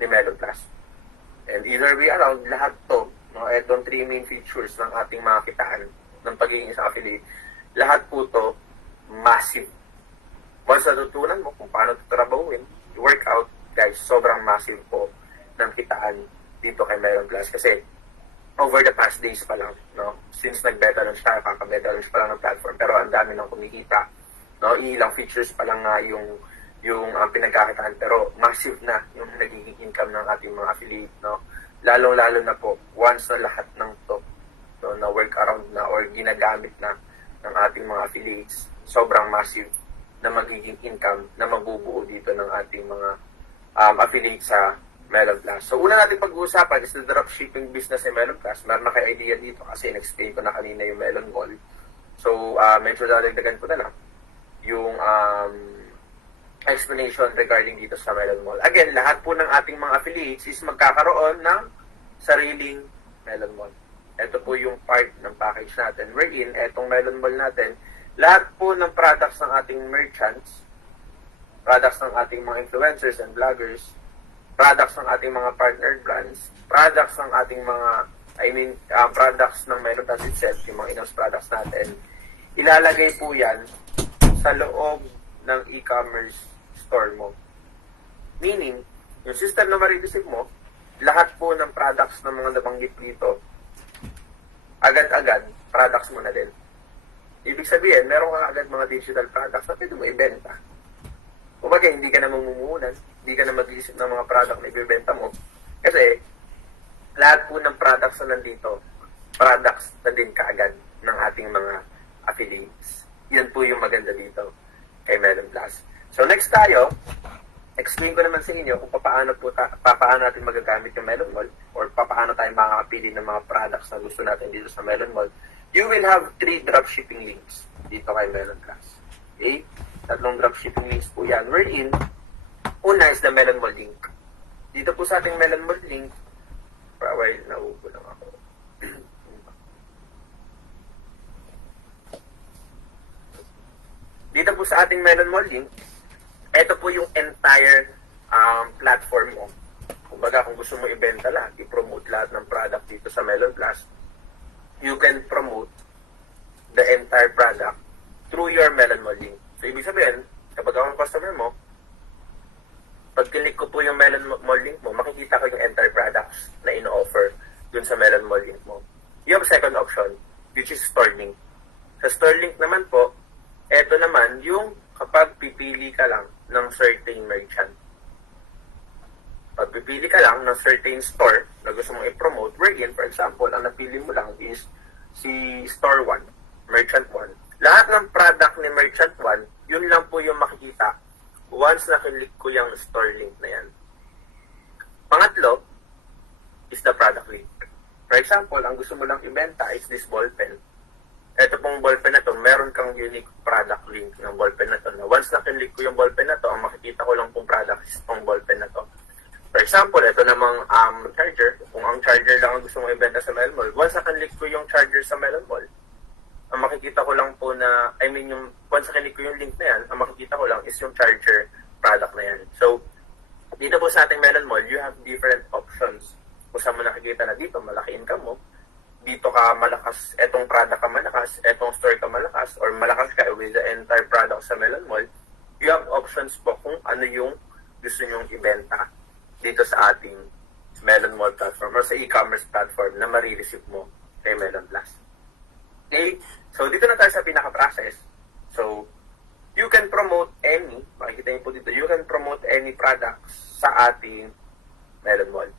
ni Melon Plus. And either way around, lahat to, no, itong 3 main features ng ating mga kitaan ng pagiging isang affiliate, lahat po to massive. Once natutunan mo kung paano ito trabahuin, work out, guys, sobrang massive po ng kitaan dito kay Melon Plus. Kasi over the past days pa lang, no, since nag-beta launch tayo, kaka-beta launch pa lang ng platform, pero ang dami nang kumikita, no, ilang features pa lang nga yung pinagkakitaan, pero massive na yung nagiging income ng ating mga affiliate, no. Lalong-lalo na po, once na lahat ng to, no, na work around na or ginagamit na ng ating mga affiliates, sobrang massive na magiging income na mabubuo dito ng ating mga affiliates sa Melon Plus. So, una natin pag-uusapan is the dropshipping business ni Melon Plus. Meron na kayo idea dito kasi in-explain ko na kanina yung Melon Mall. So, medyo dadagdagan ko na lang yung explanation regarding dito sa Melon Mall. Again, lahat po ng ating mga affiliates is magkakaroon ng sariling Melon Mall. Ito po yung part ng package natin. Wherein, etong Melon Mall natin, lahat po ng products ng ating merchants, products ng ating mga influencers and vloggers, products ng ating mga partner brands, products ng ating mga, products ng Melon Plus itself, yung mga in-house products natin, ilalagay po yan sa loob ng e-commerce store mo. Meaning, yung system na ma-receive mo, lahat po ng products ng mga nabanggit dito, agad-agad, products mo na din. Ibig sabihin, meron ka agad mga digital products na pwede mo ibenta. Kumbaga, hindi ka na mamumuhunan, hindi ka na mag-iisip ng mga product na ibibenta mo. Kasi, lahat po ng products na nandito, products na din kaagad ng ating mga affiliates. Yan po yung maganda dito kay Melon Plus. So, next tayo, explain ko naman sa inyo kung paano natin magagamit yung Melon Mall or paano tayo makakapili ng mga products na gusto natin dito sa Melon Mall. You will have 3 dropshipping links dito kay Melon Plus. Okay? 3 dropshipping links po yan. Wherein, una is the Melon Mall link. Dito po sa ating Melon Mall link, for a while, nauubo lang ako. Dito po sa ating Melon Mall link, ito po yung entire platform mo. Kumbaga, kung gusto mo ibenta lahat, i-promote lahat ng product dito sa Melon Plus, you can promote the entire product through your Melon Mall link. So, ibig sabihin, kapag ako ang customer mo, pag click ko po yung Melon Mall link mo, makikita ko yung entire products na ino-offer dun sa Melon Mall link mo. You have second option, which is store link. Sa store link naman po, eto naman yung kapag pipili ka lang ng certain merchant. Pag pipili ka lang ng certain store na gusto mong i-promote, wherein, for example, ang napili mo lang is si Store 1, Merchant 1. Lahat ng product ni Merchant 1, yun lang po yung makikita once na click ko yung store link na yan. Pangatlo is the product link. For example, ang gusto mo lang ibenta is this ball pen. Ito pong ballpen na to, meron kang unique product link ng ballpen na to. Na once na click ko yung ballpen na to, ang makikita ko lang pong product is itong ballpen na to. For example, ito namang charger. Kung ang charger lang ang gusto mong ibenta sa Melon Mall, once na click ko yung charger sa Melon Mall, ang makikita ko lang po na, once na click ko yung link na yan, ang makikita ko lang is yung charger product na yan. So, dito po sa ating Melon Mall, you have different options. Kung saan mo nakikita na dito, malaki income mo, dito ka malakas, etong product ka malakas, etong store ka malakas, or malakas ka with the entire product sa Melon Mall, you have options po kung ano yung gusto nyong ibenta dito sa ating Melon Mall platform or sa e-commerce platform na marireceive mo kay Melon Plus. Okay? So, dito na tayo sa pinaka-process. So, you can promote any, makikita niyo po dito, you can promote any products sa ating Melon Mall.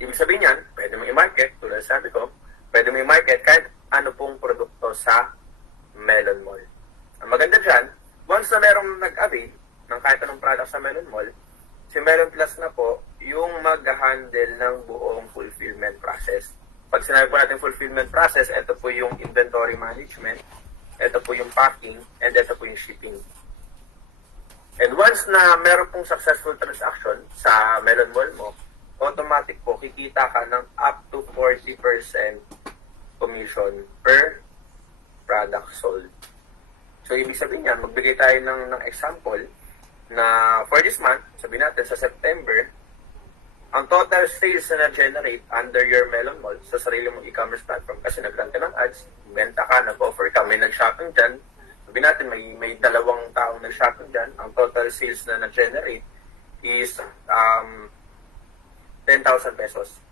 Ibig sabihin yan, pwede mo i-market, tulad sabi ko, pwede mo i-market kahit ano pong produkto sa Melon Mall. Ang maganda dyan, once na merong nag-avail ng kahit anong product sa Melon Mall, si Melon Plus na po yung mag-handle ng buong fulfillment process. Pag sinabi po natin fulfillment process, ito po yung inventory management, ito po yung packing, and ito po yung shipping. And once na meron pong successful transaction sa Melon Mall mo, automatic po, kikita ka ng up to 40% commission per product sold. So, ibig sabihin yan, magbigay tayo ng example na for this month, sabihin natin sa September, ang total sales na na-generate under your Melon Mall sa sarili mong e-commerce platform kasi nag-run ka ng ads, benta ka, nag-offer ka, may nag-shopping dyan, sabihin natin may 2 taong nag-shopping dyan, ang total sales na na-generate is 10,000 pesos.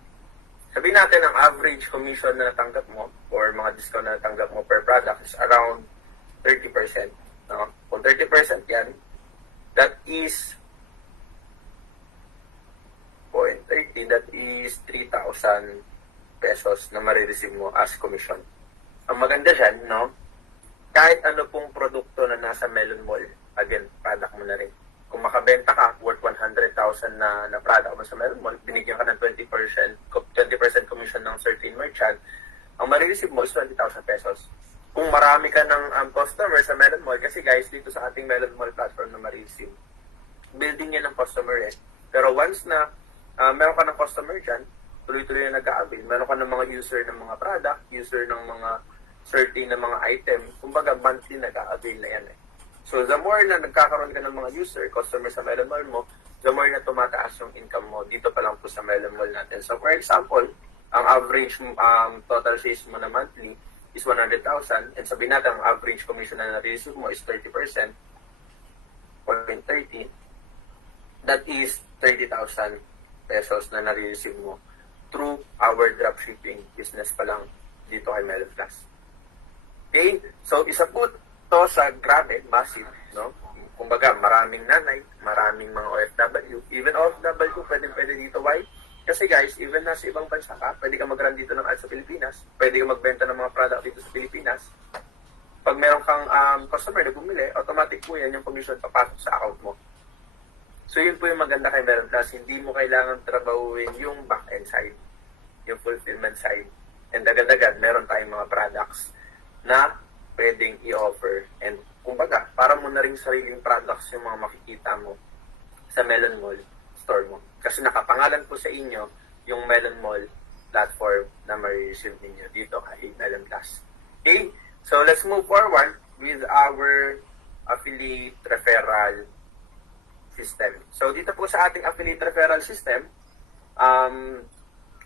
Sabihin natin, ang average commission na natanggap mo or mga discount na natanggap mo per product is around 30%. No? Kung 30% yan, that is 0.30, that is 3,000 pesos na marireceive mo as commission. Ang maganda dyan, no? Kahit ano pong produkto na nasa Melon Mall, again, product mo na rin. Kung makabenta ka, worth 100,000 na product mo sa Melon Mall, binigyan ka ng 20% commission ng certain merchant, ang marireceive mo is 20,000 pesos. Kung marami ka ng customer sa Melon Mall, kasi guys, dito sa ating Melon Mall platform na marireceive, building yan ng customer eh. Pero once na meron ka ng customer dyan, tuloy-tuloy na nag-a-avail, meron ka ng mga user ng mga product, user ng mga certain na mga item, kumbaga monthly nag-a-avail na yan eh. So, the more na nagkakaroon ka ng mga user, customer sa Melon Mall mo, the more na tumataas yung income mo dito pa lang po sa Melon Mall natin. So, for example, ang average total sales mo na monthly is 100,000 and sabihin natin ang average commission na na-receive mo is 30%, 0.30, that is 30,000 pesos na na-receive mo through our dropshipping business pa lang dito kay Melon Plus. Okay? So, isa po to sa grabe, massive, no? Kumbaga, maraming nanay, maraming mga OFW, even OFW, pwede dito. Why? Kasi guys, even nasa ibang bansa ka, pwede ka mag-run dito ng ads sa Pilipinas, pwede ka magbenta ng mga product dito sa Pilipinas. Pag meron kang customer na bumili, automatic po yan yung commission papasok sa account mo. So, yun po yung maganda kay Melon Plus. Hindi mo kailangan trabahuin yung back-end side, yung fulfillment side. And agad-agad, meron tayong mga products na pwedeng i-offer. And kumbaga, para mo na rin sariling products yung mga makikita mo sa Melon Mall store mo. Kasi nakapangalan po sa inyo yung Melon Mall platform na ma-receive ninyo dito kay Melon Plus. Okay? So, let's move forward with our affiliate referral system. So, dito po sa ating affiliate referral system,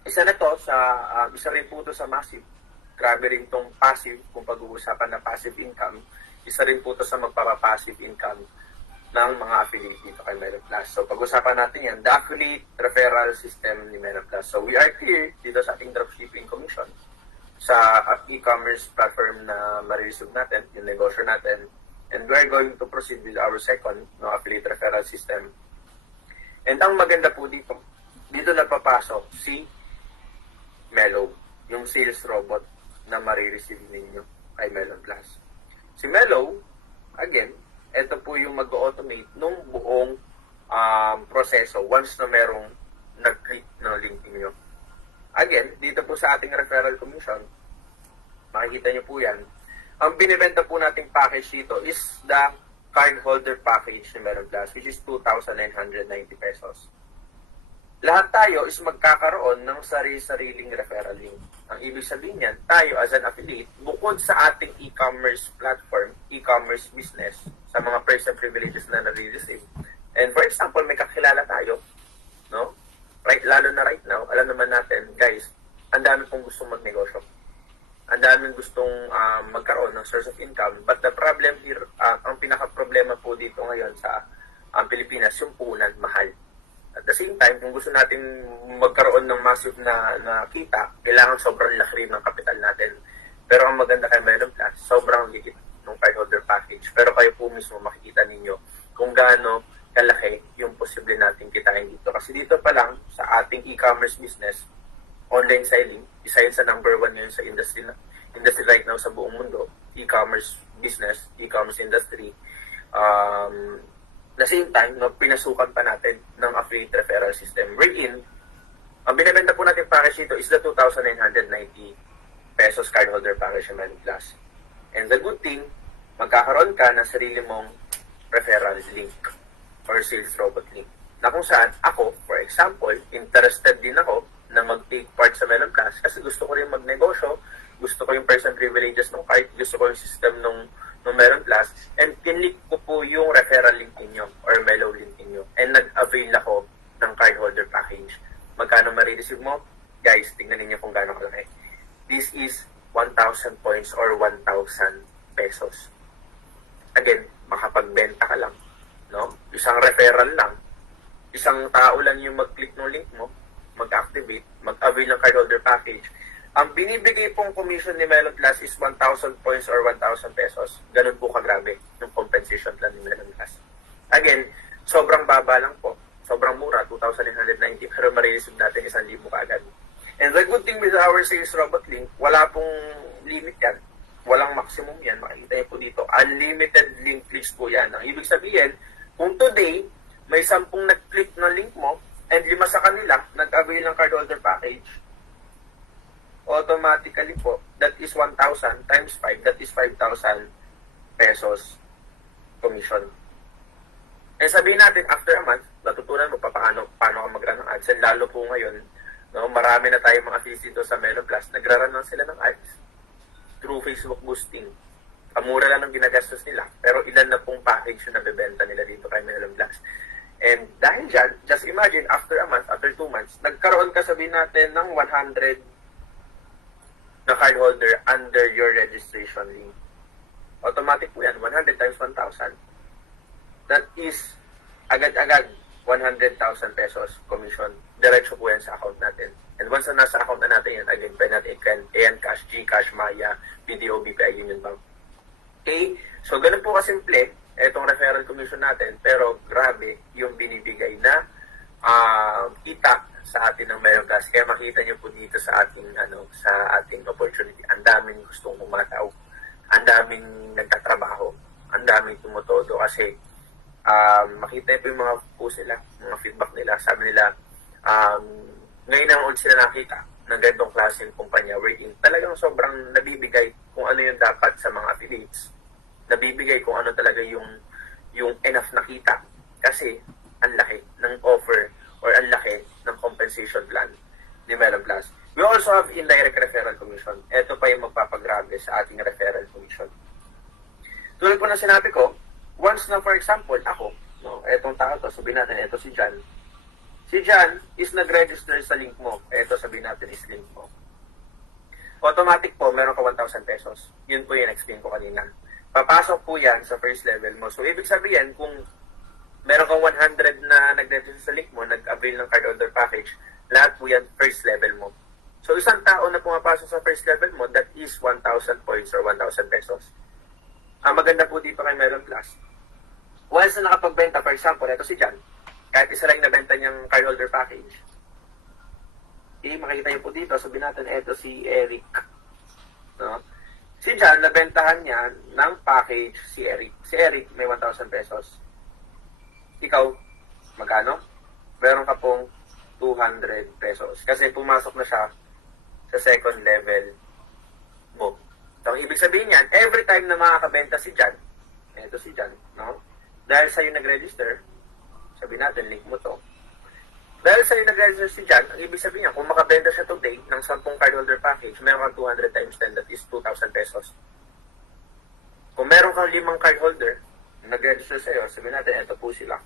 isa rin po ito sa massive. Grabe rin itong passive, kung pag-uusapan na passive income, isa rin po ito sa magpapa-passive income ng mga affiliate dito kay Melon Plus. So, pag-usapan natin yan, the affiliate referral system ni Melon Plus. So, we are here dito sa ating dropshipping commission sa e-commerce platform na marireceive natin, yung negosyo natin. And we are going to proceed with our second affiliate referral system. And ang maganda po dito na papasok si Melo, yung sales robot na marireceive ninyo kay Melon Plus. Si Melo, again, ito po yung mag-automate nung buong proseso once na merong nag-click ng link niyo. Again, dito po sa ating referral commission, makikita nyo po yan. Ang binibenta po nating package dito is the cardholder package ni Melon Plus, which is 2,990 pesos. Lahat tayo is magkakaroon ng sarili-sariling referral link. Ang ibig sabihin niyan, tayo as an affiliate, bukod sa ating e-commerce platform, e-commerce business, sa mga perks and privileges na nare-receive. And for example, may kakilala tayo, no? Lalo na right now, alam naman natin, guys, ang dami pong gustong magnegosyo. Ang daming gustong magkaroon ng source of income. But the problem here, ang pinaka-problema po dito ngayon sa ang Pilipinas, yung puhunan, mahal. At the same time, kung gusto natin magkaroon ng massive na kita, kailangan sobrang laki rin ng kapital natin. Pero ang maganda kay Melon Plus, sobrang liit ng cardholder package. Pero kayo po mismo makikita ninyo kung gaano kalaki yung posible natin kitain dito. Kasi dito pa lang, sa ating e-commerce business, online selling, isa yun sa number 1 ngayon sa industry right now sa buong mundo, e-commerce business, e-commerce industry. The same time, no, pinasukan pa natin ng affiliate referral system. Wherein, ang binibenta po natin package dito is the 2,990 pesos cardholder package ng Melon Plus. And the good thing, magkakaroon ka ng sarili mong referral link or sales robot link. Na kung saan ako, for example, interested din ako na mag-take part sa Melon Plus kasi gusto ko rin magnegosyo, gusto ko yung person privileges ng card, gusto ko yung system ng Melon Plus, and kinlik ko po yung referral link ninyo or Melo link ninyo. And nag-avail ako ng cardholder package. Magkano ma-receive mo? Guys, tingnan ninyo kung gaano kalaki. This is 1,000 points or 1,000 pesos. Again, makapagbenta ka lang. No? Isang referral lang. Isang tao lang yung mag-click ng link mo, mag-activate, mag-avail ng cardholder package. Ang binibigay pong commission ni Melon Plus is 1,000 points or 1,000 pesos. Ganun po kagrabe yung compensation plan ni Melon Plus. Again, sobrang baba lang po. Sobrang mura, 2,990, pero ma-receive natin 1,000 kaagad. And the good thing with our sales robot link, wala pong limit yan. Walang maximum yan. Makikita niyo po dito. Unlimited link clicks po yan. Ang ibig sabihin, kung today, may 10 nag-click na link mo, and 5 sa kanila, nag-avail ng cardholder package, automatically po, that is 1,000 times 5, that is 5,000 pesos commission. And sabihin natin, after a month, natutunan mo pa paano ka mag-run ng ads. And lalo po ngayon, no, marami na tayong mga affiliates dito sa Melon Plus, nagra-run lang sila ng ads through Facebook boosting. Kamura lang ang ginagastos nila, pero ilan na pong package yung nabibenta nila dito kay Melon Plus. And dahil dyan, just imagine, after a month, after 2 months, nagkaroon ka sabihin natin ng 100 na cardholder under your registration link. Automatic po yan, 100 times 1,000. That is, agad-agad, 100,000 pesos commission. Diretso po yan sa account natin. And once na nasa account na natin yan, again, pwede natin i-can cash, GCash, Maya, PDO, BPI, Union Bank. Okay? So, ganun po kasimple, itong referral commission natin, pero grabe yung binibigay na kita sa atin ng Melon Plus. Kaya makita nyo po dito sa ating opportunity. Ang daming gustong umataw. Ang daming nagtatrabaho. Ang daming tumutodo kasi makita po yung mga post nila, mga feedback nila. Sabi nila, ngayon ang ulit sila nakita ng ganitong klaseng kumpanya wherein talagang sobrang nabibigay kung ano yung dapat sa mga affiliates. Nabibigay kung ano talaga yung enough na kita. Kasi ang laki ng offer or ang laki ng compensation plan ni Melon Plus. We also have indirect referral commission. Ito pa yung magpapagrabe sa ating referral commission. Tulad po na sinabi ko, once na for example, ako, no, etong tao to, sabihin natin, ito si John. Si John is nag-register sa link mo. Ito sabihin natin is link mo. Automatic po, meron ka 1,000 pesos. Yun po yung explain ko kanina. Papasok po yan sa first level mo. So, ibig sabihin, kung meron kang 100 na nag-register sa link mo, nag-avail ng cardholder package, lahat po yan first level mo. So, isang tao na pumapasok sa first level mo, that is 1,000 points or 1,000 pesos. Ang maganda po dito kay Melon Plus, once na nakapagbenta, for example, ito si John, kahit isa lang nabenta niyang cardholder package, makikita niyo po dito, sabihin natin, ito si Eric. No? Si John, nabentahan niya ng package si Eric. Si Eric, may 1,000 pesos. Ikaw, magkano? Meron ka pong 200 pesos. Kasi pumasok na siya sa second level mo. So, ang ibig sabihin niyan, every time na makakabenta si John, ito si John, no? Dahil sa'yo nag-register, sabihin natin, link mo to. Dahil sa'yo nag-register si John, ang ibig sabihin niya, kung makabenta siya today ng 10 cardholder package, meron kang 200 times 10, that is 2,000 pesos. Kung meron kang 5 cardholder, nag-register sa'yo, sabihin natin, ito po sila.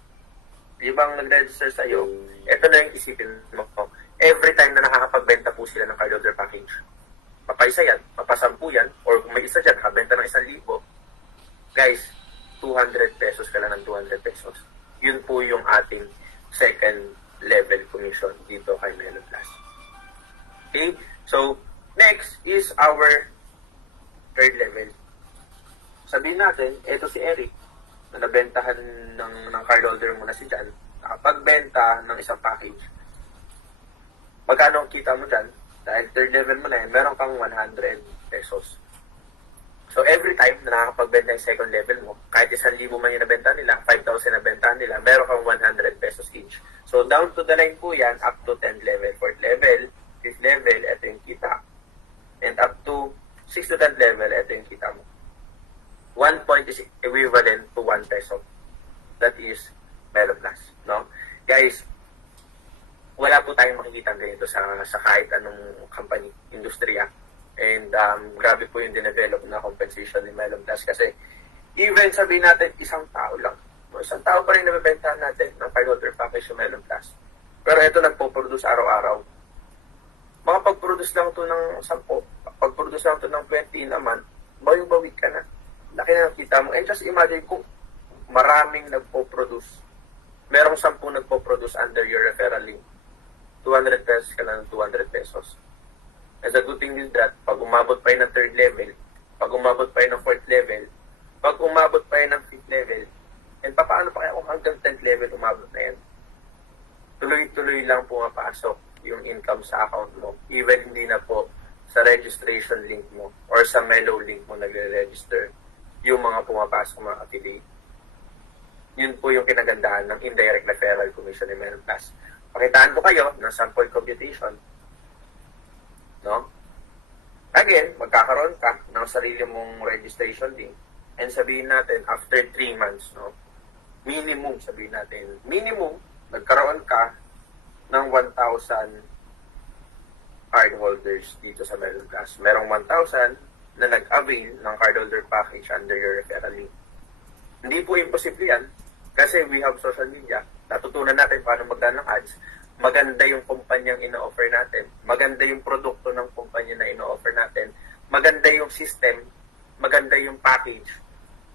5 nag-register sa'yo, ito na yung isipin mo. Every time na nakakapagbenta po sila ng cardholder package, papaisa yan, papasampu yan, or kung may isa dyan, nakabenta ng 1,000, guys, 200 pesos ka lang ng 200 pesos. Yun po yung ating second level commission dito kay Melon Plus. Okay? So, next is our third level. Sabihin natin, ito si Eric, na nabentahan ng cardholder mo na si Jan, nakapagbenta ng isang package. Magkano ang kita mo dyan? Dahil third level mo na yun, meron kang 100 pesos. So, every time na nakakapagbenta yung second level mo, kahit 1,000 man yung nabenta nila, 5,000 nabenta nila, meron kang 100 pesos each. So, down to the line po yan, up to 10th level. 4th level, 5th level, ito yung kita. And up to 6th to 10th level, ito yung kita mo. 1 point is equivalent to 1 peso. That is Melon Plus. No? Guys, wala po tayong makikita ganito sa kahit anong company, industriya. And grabe po yung dinevelop na compensation ni Melon Plus kasi even sabihin natin isang tao lang. Isang tao pa rin nabibentahan natin ng cardholder package yung Melon Plus. Pero ito nagpo-produce araw-araw. Makapag-produce lang ito ng 10, pag-produce lang ito ng 20 naman, bawi-bawi ka na. Laki na nakita mo. And just imagine kung maraming nagpo-produce. Merong 10 nagpo-produce under your referral link. 200 pesos ka lang ng 200 pesos. And the good thing is that, pag umabot pa yun ng 3rd level, pag umabot pa yun ng 4th level, pag umabot pa yun ng 5th level, and paano pa kaya kung hanggang 10th level umabot na yan? Tuloy-tuloy lang pumapasok yung income sa account mo. Even hindi na po sa registration link mo or sa Melo link mo nagre-register yung mga pumapasok mga affiliate. Yun po yung kinagandahan ng indirect referral commission ni Melon Plus. Pakitaan ko kayo ng sample computation. No? Again, magkakaroon ka ng sarili mong registration link and sabihin natin after 3 months, no? Minimum, sabihin natin, minimum, nagkaroon ka ng 1,000 cardholders dito sa Melon Plus. Merong 1,000 na nag-avail ng cardholder package under your referral link. Hindi po imposible yan kasi we have social media. Natutunan natin paano magdaan ng ads. Maganda yung kumpanyang ino-offer natin. Maganda yung produkto ng kumpanya na ino-offer natin. Maganda yung system. Maganda yung package.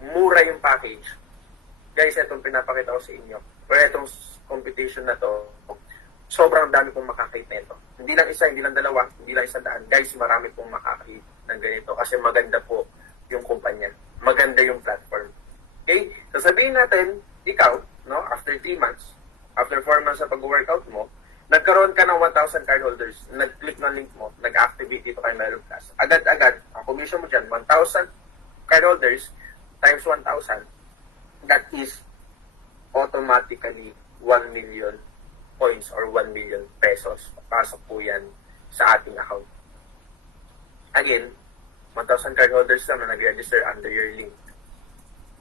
Mura yung package. Guys, itong pinapakita ko sa inyo. Pero itong competition na to, sobrang dami pong makakita nito. Hindi lang isa, hindi lang dalawa, hindi lang 100. Guys, marami pong makakita ng ganito kasi maganda po yung kumpanya. Maganda yung platform. Okay? So sabihin natin, ikaw, no, after 3 months, after 4 months sa pag-workout mo, nagkaroon ka ng 1,000 cardholders, nag-click ng link mo, nag-activate dito kay Melon Plus. Agad-agad, ang commission mo dyan, 1,000 cardholders times 1,000, that is automatically 1 million points or 1 million pesos. Pasok po yan sa ating account. Again, 1,000 cardholders lang na nag-register under your link.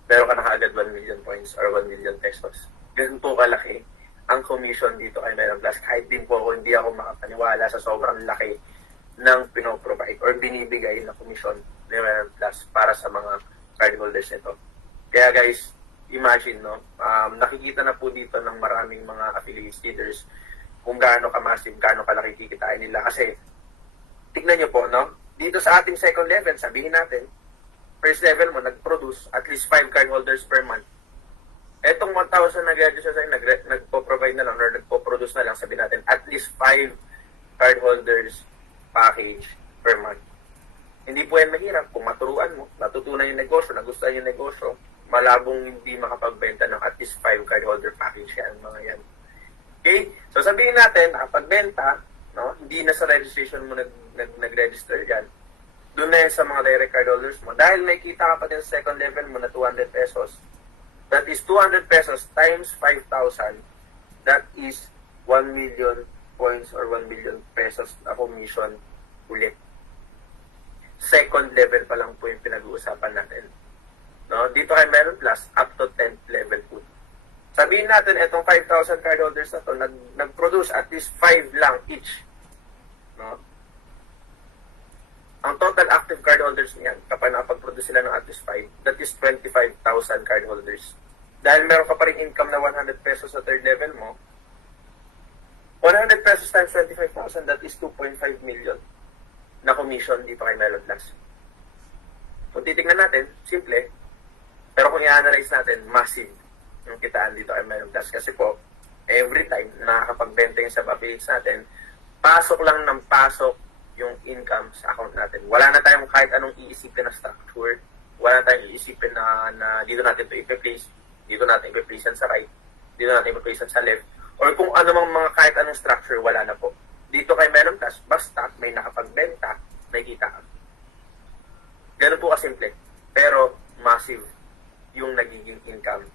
Pero ka na kaagad 1 million points or 1 million pesos. Ganun po kalaki ang commission dito kay Melon Plus. Kahit din po ako, hindi ako makapaniwala sa sobrang laki ng pinoprovide or binibigay na commission ni Melon Plus para sa mga cardholders nito. Kaya guys, imagine, no? Nakikita na po dito ng maraming mga affiliate leaders kung gaano ka-massive, gaano kalaki kikitain nila. Kasi, tignan nyo po, no? Dito sa ating second level, sabihin natin, first level mo, nag-produce at least 5 cardholders per month. Etong 1,000 nag-register sa'yo, nagpo-provide na lang or nagpo-produce na lang, sabihin natin, at least 5 cardholders package per month. Hindi po yan mahirap kung maturuan mo, natutunan yung negosyo, nagustuhan yung negosyo, malabong hindi makapagbenta ng at least 5 cardholder package yan, mga yan. Okay? So sabihin natin, nakapagbenta, no? Hindi na sa registration mo nag-register yan. Doon na yan sa mga direct cardholders mo. Dahil may kita ka pa din sa second level mo na 200 pesos. That is 200 pesos times 5,000. That is 1 million points or 1 million pesos na commission ulit. Second level pa lang po yung pinag-uusapan natin. No? Dito kay Melon Plus, up to 10th level po. Sabihin natin, itong 5,000 cardholders na to, nag-produce at least 5 lang each. No? Ang total active cardholders niyan, kapag nakapag-produce sila ng at least 5, that is 25,000 cardholders. Dahil meron ka pa rin income na 100 pesos sa third level mo, 100 pesos times 25,000, that is 2.5 million na commission dito kay Melon Plus. Kung titignan natin, simple, pero kung i-analyze natin, massive. yung kitaan dito kay Melon Plus. Kasi po, every time na nakakapagbenta yung sub-affiliates natin, pasok lang ng pasok yung income sa account natin. Wala na tayong kahit anong iisipin na structure. Wala na tayong iisipin na dito natin ito i-place, dito natin i-place yan sa right, dito natin i-place yan sa left, or kung ano mang mga kahit anong structure, wala na po. Dito kay Melon Plus, basta may nakapagbenta, may kita ka. Ganun po kasimple. Pero massive yung nagiging income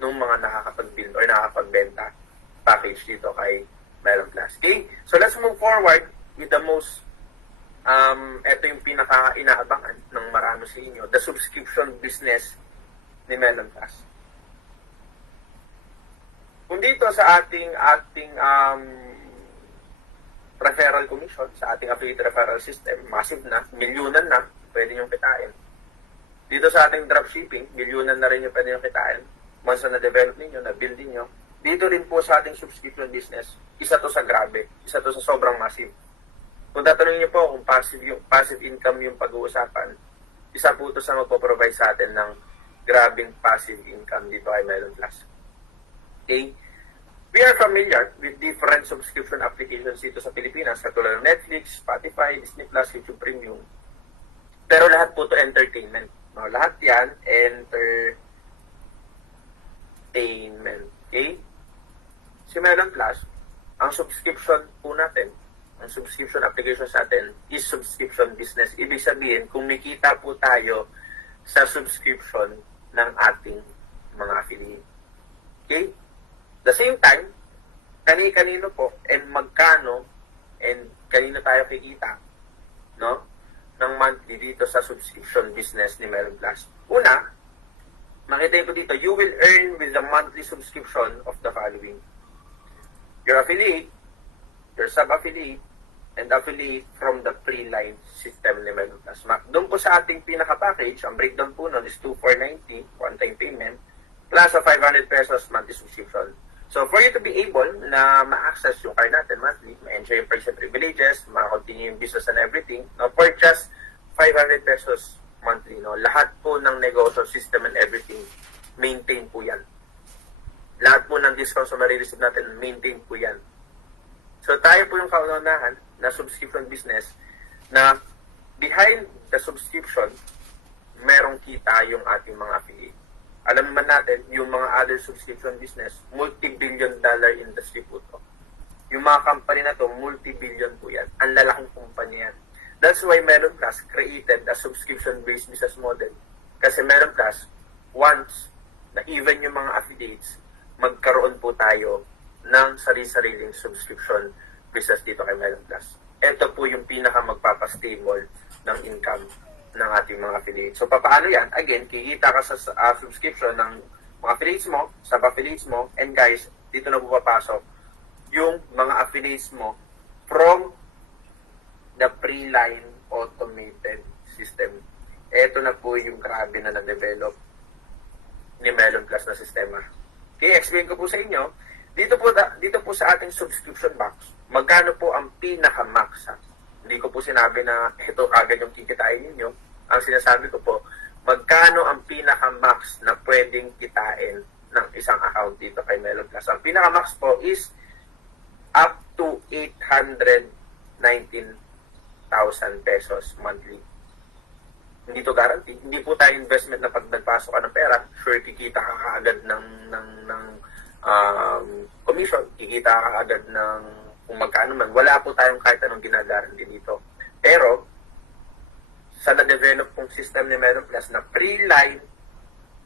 ng mga nakakapag-build or nakakapagbenta package dito kay Melon Plus. Okay? So let's move forward with the most ito yung pinaka-inaabangan ng marami sa inyo, the subscription business ni Melon Plus. Kung dito sa ating referral commission, sa ating affiliate referral system, massive na, milyunan na, pwede nyo kitain. Dito sa ating dropshipping, milyunan na rin yung pwede nyo kitain. Once na na-develop ninyo, na-build ninyo. Dito rin po sa ating subscription business, isa to sa grabe, isa to sa sobrang massive. Kung tatanungin niyo po kung passive income yung pag-uusapan, isa po ito sa magpo-provide sa atin ng grabing passive income dito kay Melon Plus. Okay? We are familiar with different subscription applications dito sa Pilipinas, katulad ng Netflix, Spotify, Disney Plus, YouTube Premium. Pero lahat po ito entertainment. No? Lahat yan, entertainment. Okay? Si Melon Plus, ang subscription po natin, ang subscription application sa atin is subscription business. Ibig sabihin, kung nakita po tayo sa subscription ng ating mga affiliate. Okay? The same time, kani-kanino po, and magkano, and kanino tayo kikita, no? Ng monthly dito sa subscription business ni Melon Plus. Una, makita ko dito, you will earn with the monthly subscription of the following. Your affiliate, your sub-affiliate, and affiliate from the pre-line system ni Melon Plus. Doon po sa ating pinaka-package, ang breakdown po nun is 2,490 one-time payment plus a 500 pesos monthly subscription. So, for you to be able na ma-access yung card natin monthly, ma-enjoy yung perks and privileges, ma-continue yung business and everything, no, for just 500 pesos monthly, no, lahat po ng negosyo, system and everything, maintain po yan. Lahat po ng discounts na marireceive natin, maintain po yan. So, tayo po yung kaunahan na subscription business na behind the subscription, merong kita yung ating mga affiliate. Alam naman natin, yung mga other subscription business, multi-billion dollar industry po to. Yung mga company na to, multi-billion po yan. Ang lalaking kumpanya yan. That's why Melon Plus created a subscription-based business model. Kasi Melon Plus, once na even yung mga affiliates, magkaroon po tayo ng sarili-sariling subscription business dito kay Melon Plus. Ito po yung pinaka magpapastable ng income ng ating mga affiliates. So, paano yan? Again, kikita ka sa subscription ng mga affiliates mo, sub-affiliates mo, and guys, dito na pupapasok yung mga affiliates mo from the pre-line automated system. Ito na po yung grabe na na-develop ni Melon Plus na sistema. Okay, explain ko po sa inyo. Dito po sa ating subscription box, magkano po ang pinaka-max? Hindi ko po sinabi na ito agad yung kikitain ninyo. Ang sinasabi ko po, magkano ang pinaka-max na pwedeng kitain ng isang account dito kay Melon Plus. Ang pinaka-max po is up to 819,000 pesos monthly. Hindi to guarantee. Hindi po tayo investment na pag nagpasok ka ng pera, sure kikita ka kaagad ng commission, kikita ka agad ng kung magkano man. Wala po tayong kahit anong ginagaranti dito. Pero, sa na-develop pong system ni Melon Plus na pre-line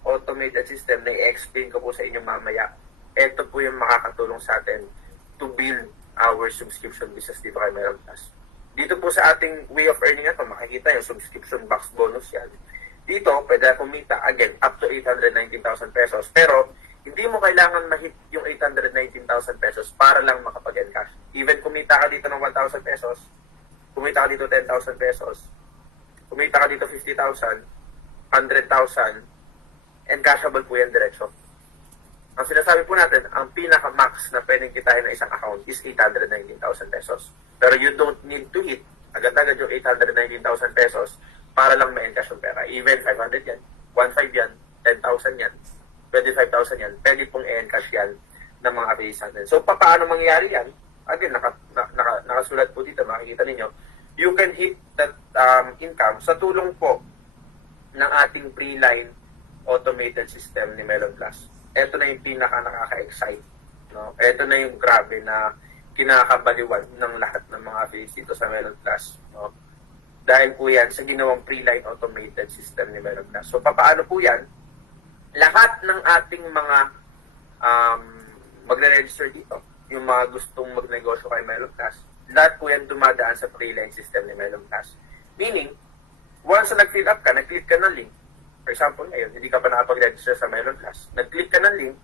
automated system na i-explain ko po sa inyo mamaya, ito po yung makakatulong sa atin to build our subscription business dito kay Melon Plus. Dito po sa ating way of earning na ito, makikita yung subscription box bonus yan. Dito, pwede kumita, again, up to 819,000 pesos. Pero, hindi mo kailangan ma-hit yung 819,000 pesos para lang makapag-encash. Even kumita ka dito ng 1,000 pesos, kumita ka dito 10,000 pesos, kumita ka dito 50,000, 100,000, encashable po yan diretsyo. Ang sinasabi po natin, ang pinaka-max na pwedeng kitain ng isang account is 819,000 pesos. Pero you don't need to hit agad-agad yung 819,000 pesos para lang ma-encash yung pera. Even 500 yan, 1,500 yan, 10,000 yan. 25,000 yan, pwede pong i-encash yan ng mga affiliates natin. So, paano mangyayari yan? Again, nakasulat po dito, makikita ninyo, you can hit that income sa tulong po ng ating pre-line automated system ni Melon Plus. Ito na yung nakaka-excite. No? Ito na yung grabe na kinakabaliwan ng lahat ng mga affiliates dito sa Melon Plus. No? Dahil po yan sa ginawang pre-line automated system ni Melon Plus. So, paano po yan? Lahat ng ating mga magre-register dito, yung mga gustong magnegosyo kay Melon Plus, lahat po yan dumadaan sa pre-line system ni Melon Plus. Meaning, once na nag-fill up ka, nag-click ka ng link, for example, ngayon, hindi ka pa nakapag-register sa Melon Plus, nag-click ka ng link,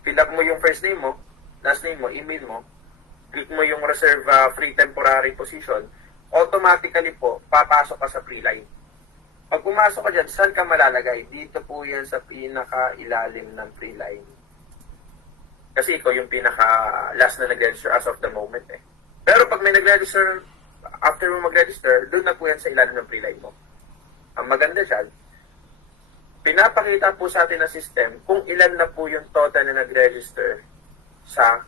fill up mo yung first name mo, last name mo, email mo, click mo yung reserve free temporary position, automatically po, papasok ka sa pre-line. Pag pumasok ka dyan, saan ka malalagay? Dito po yan sa pinaka-ilalim ng pre-line. Kasi ikaw yung pinaka-last na nag-register as of the moment eh. Pero pag may nag-register, after mo mag-register, doon na po yan sa ilalim ng pre-line mo. Ang maganda dyan, pinapakita po sa atin na system kung ilan na po yung total na nag-register sa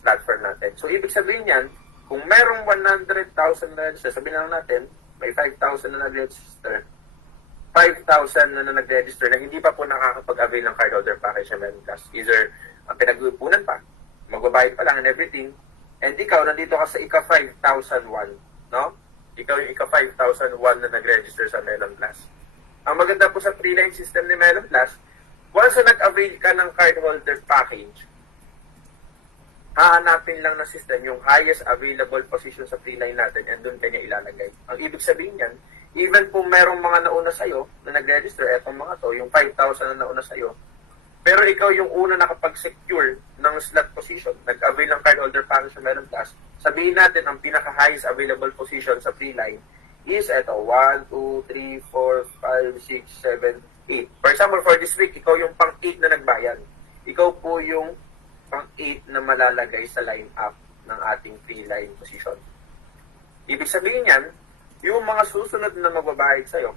platform natin. So, ibig sabihin yan, kung merong 100,000 na register, sabihin lang natin, may 5,000 na nag-register, 5,000 na nag-register na hindi pa po nakakapag-avail ng cardholder package sa Melon Plus. Either ang pinag-uupunan pa, magbabayad pa lang and everything, and ikaw, nandito ka sa ika-5,001, no? Ikaw yung ika-5,001 na nag-register sa Melon Plus. Ang maganda po sa pre-line system ni Melon Plus, once na nag-avail ka ng cardholder package, hahanapin lang ng system yung highest available position sa pre-line natin and doon kanya ilalagay. Ang ibig sabihin yan, even kung merong mga nauna sa'yo na nag-register, etong mga to, yung 5,000 na nauna sa'yo, pero ikaw yung una nakapag-secure ng slot position, nag-avail ng cardholder package sa Melon Plus, sabihin natin ang pinaka-highest available position sa pre-line is ito, 1, 2, 3, 4, 5, 6, 7, 8. For example, for this week, ikaw yung pang-8 na nagbayan. Ikaw po yung pang-8 na malalagay sa line-up ng ating pre-line position. Ibig sabihin yan, yung mga susunod na magbabayad sa'yo,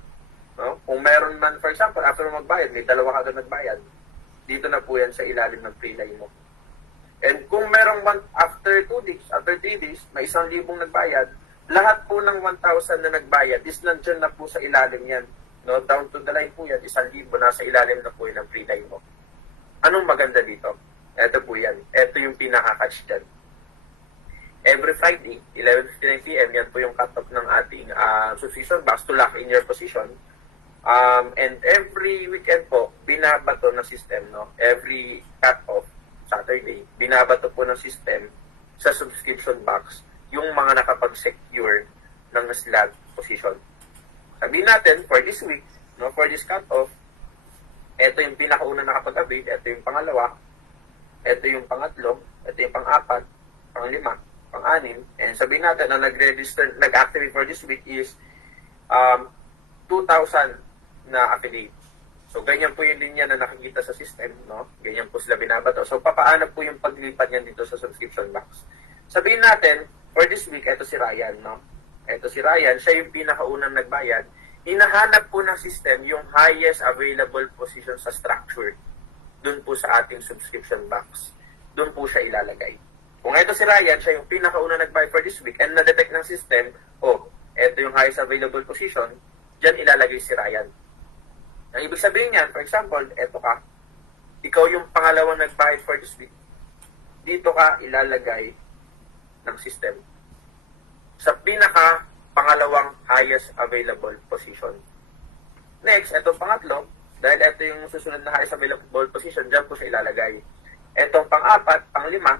no? Kung meron man, for example, after magbayad, may dalawa ka agad nagbayad, dito na po yan sa ilalim ng pre-line mo. And kung merong after 2 days, after 3 days, may 1,000 nagbayad, lahat po ng 1,000 na nagbayad is nandyan na po sa ilalim yan. No? Down to the line po yan, 1,000 nasa ilalim na po yan ng pre-line mo. Anong maganda dito? Ito po yan. Ito yung pinaka-catch dyan. Every Friday, 11:59 p.m., yan po yung cut-off ng ating subscription box to lock in your position. And every weekend po, binabato ng system, no? Every cut-off, Saturday, binabato po ng system sa subscription box yung mga nakapag-secure ng slot position. Sabihin natin, for this week, no, for this cut-off, ito yung pinakauna nakapag-avail, ito yung pangalawa, ito yung pangatlo, ito yung pang-apat, pang-lima, pang-anim, and sabihin natin na nag-register, nag-activate for this week is 2,000 na affiliate. So, ganyan po yung linya na nakikita sa system, no? Ganyan po sila binabato. So, papaano po yung paglipat niyan dito sa subscription box? Sabihin natin, for this week, ito si Ryan, no? Ito si Ryan, siya yung pinakaunang nagbayad. Hinahanap po ng system yung highest available position sa structure. Doon po sa ating subscription box. Doon po siya ilalagay. Kung ito si Ryan, siya yung pinakaunang nagbayad for this week, and na-detect ng system, ito yung highest available position, dyan ilalagay si Ryan. Ang ibig sabihin niyan, for example, ito ka, ikaw yung pangalawang nagbayad for this week, dito ka ilalagay ng system sa pinaka pangalawang highest available position. Next, itong pangatlo, dahil ito yung susunod na highest available position, dyan po siya ilalagay. Itong pang-apat, pang-lima,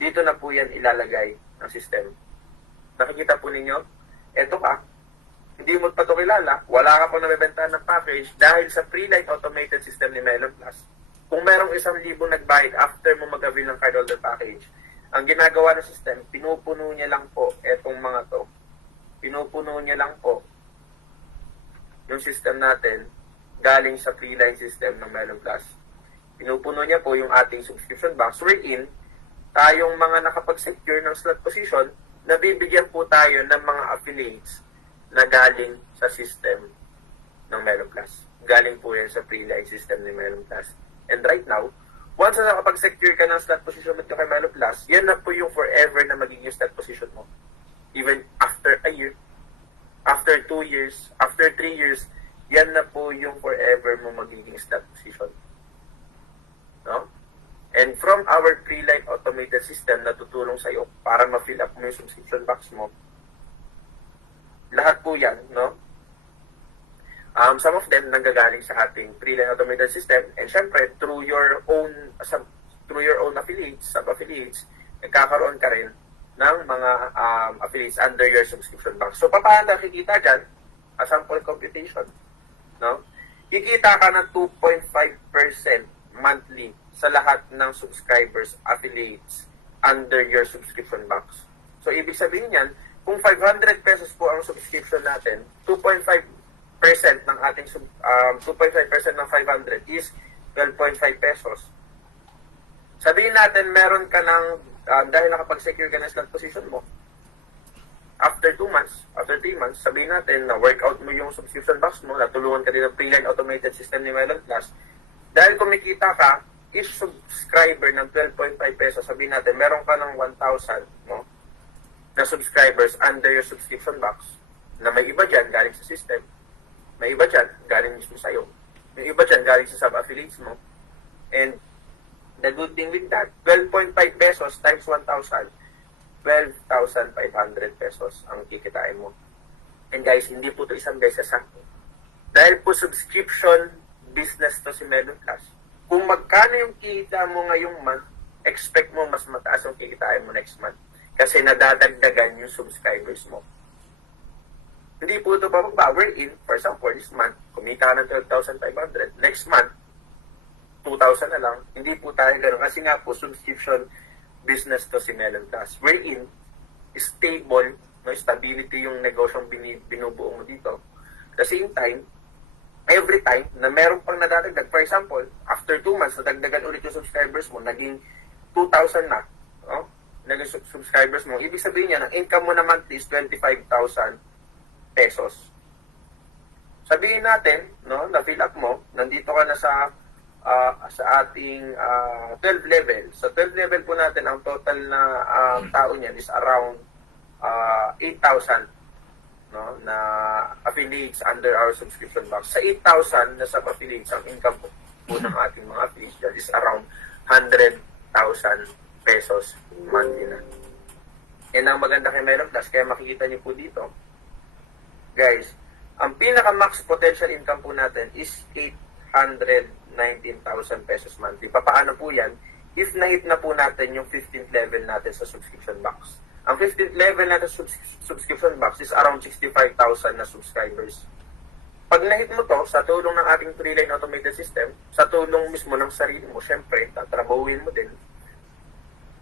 dito na po yan ilalagay ng system. Nakikita po ninyo, ito ka, hindi mo pa ito kilala, wala ka pang nabibentahan ng package dahil sa pre-line automated system ni Melon Plus. Kung merong 1,000 nagbayad after mo mag-avail ng cardholder package, ang ginagawa ng system, pinupuno niya lang po etong mga to. Pinupuno niya lang po yung system natin galing sa pre-line system ng Melon Plus. Pinupuno niya po yung ating subscription box wherein tayong mga nakapag-secure ng slot position, nabibigyan po tayo ng mga affiliates na galing sa system ng Melon Plus. Galing po yan sa pre-line system ni Melon Plus. And right now, once na nakapag-secure ka ng slot position mo kay Melon Plus, yan na po yung forever na magiging slot position mo. Even after a year, after 2 years, after 3 years, yan na po yung forever mo magiging slot position. No? And from our pre-line automated system na tutulong sa iyo para ma-fill up mo yung subscription box mo, lahat po yan, no? Some of them nanggagaling sa ating pre-line automated system, and syempre through your own affiliates, sub-affiliates, nagkakaroon ka rin ng mga affiliates under your subscription box. So paano nakikita dyan? A sample computation, no? Kikita ka ng 2.5% monthly sa lahat ng subscribers, affiliates under your subscription box. So ibig sabihin niyan, kung 500 pesos po ang subscription natin, 2.5% ng ating 2.5% ng 500 is 12.5 pesos. Sabihin natin meron ka ng dahil nakapag-secure ka na slot position mo, after 2 months, after 3 months, sabihin natin na workout mo yung subscription box mo, natulungan ka din ng pre-line automated system ni Melon Plus, dahil kumikita ka, each subscriber ng 12.5 pesos, sabihin natin, meron ka ng 1,000, no, na subscribers under your subscription box, na may iba dyan galing sa system, may iba dyan galing mismo sa'yo, may iba dyan galing sa sub-affiliates mo, and the good thing with that, 12.5 pesos times 1,000, 12,500 pesos ang kikitain mo. And guys, hindi po ito isang beses ha. Dahil po subscription business to si Melon Plus, kung magkano yung kita mo ngayong month, expect mo mas mataas yung kikitain mo next month. Kasi nadadagdagan yung subscribers mo. Hindi po ito pa in, for example, this month, kumita ng 12,500. Next month, 2,000 na lang. Hindi po tayo gano'n. Kasi nga po, subscription business to si Melon Plus. Wherein, stable, no, stability yung negosyong binubuo mo dito. At the same time, every time na meron pang nadadagdag, for example, after 2 months, nadagdagan ulit yung subscribers mo, naging 2,000 na, no? Naging subscribers mo, ibig sabihin niya, ang income mo na monthly is 25,000 pesos. Sabihin natin, no, na-fill up mo, nandito ka na sa ating 12 level. Sa 12 level po natin, ang total na tao niyan is around 8,000. No, na affiliates under our subscription box. Sa 8,000 na sub-affiliates, ang income po ng ating mga affiliates dyan is around 100,000 pesos monthly na. Yan ang maganda kay Melon Plus. Kaya makikita niyo po dito, guys, ang pinaka-max potential income po natin is 819,000 pesos monthly. Papaano po yan? If na-hit na po natin yung 15th level natin sa subscription box. Ang 15th level natin subscription box is around 65,000 na subscribers. Pag na-hit mo to, sa tulong ng ating pre-line automated system, sa tulong mismo ng sarili mo, syempre, tatrabahuin mo din.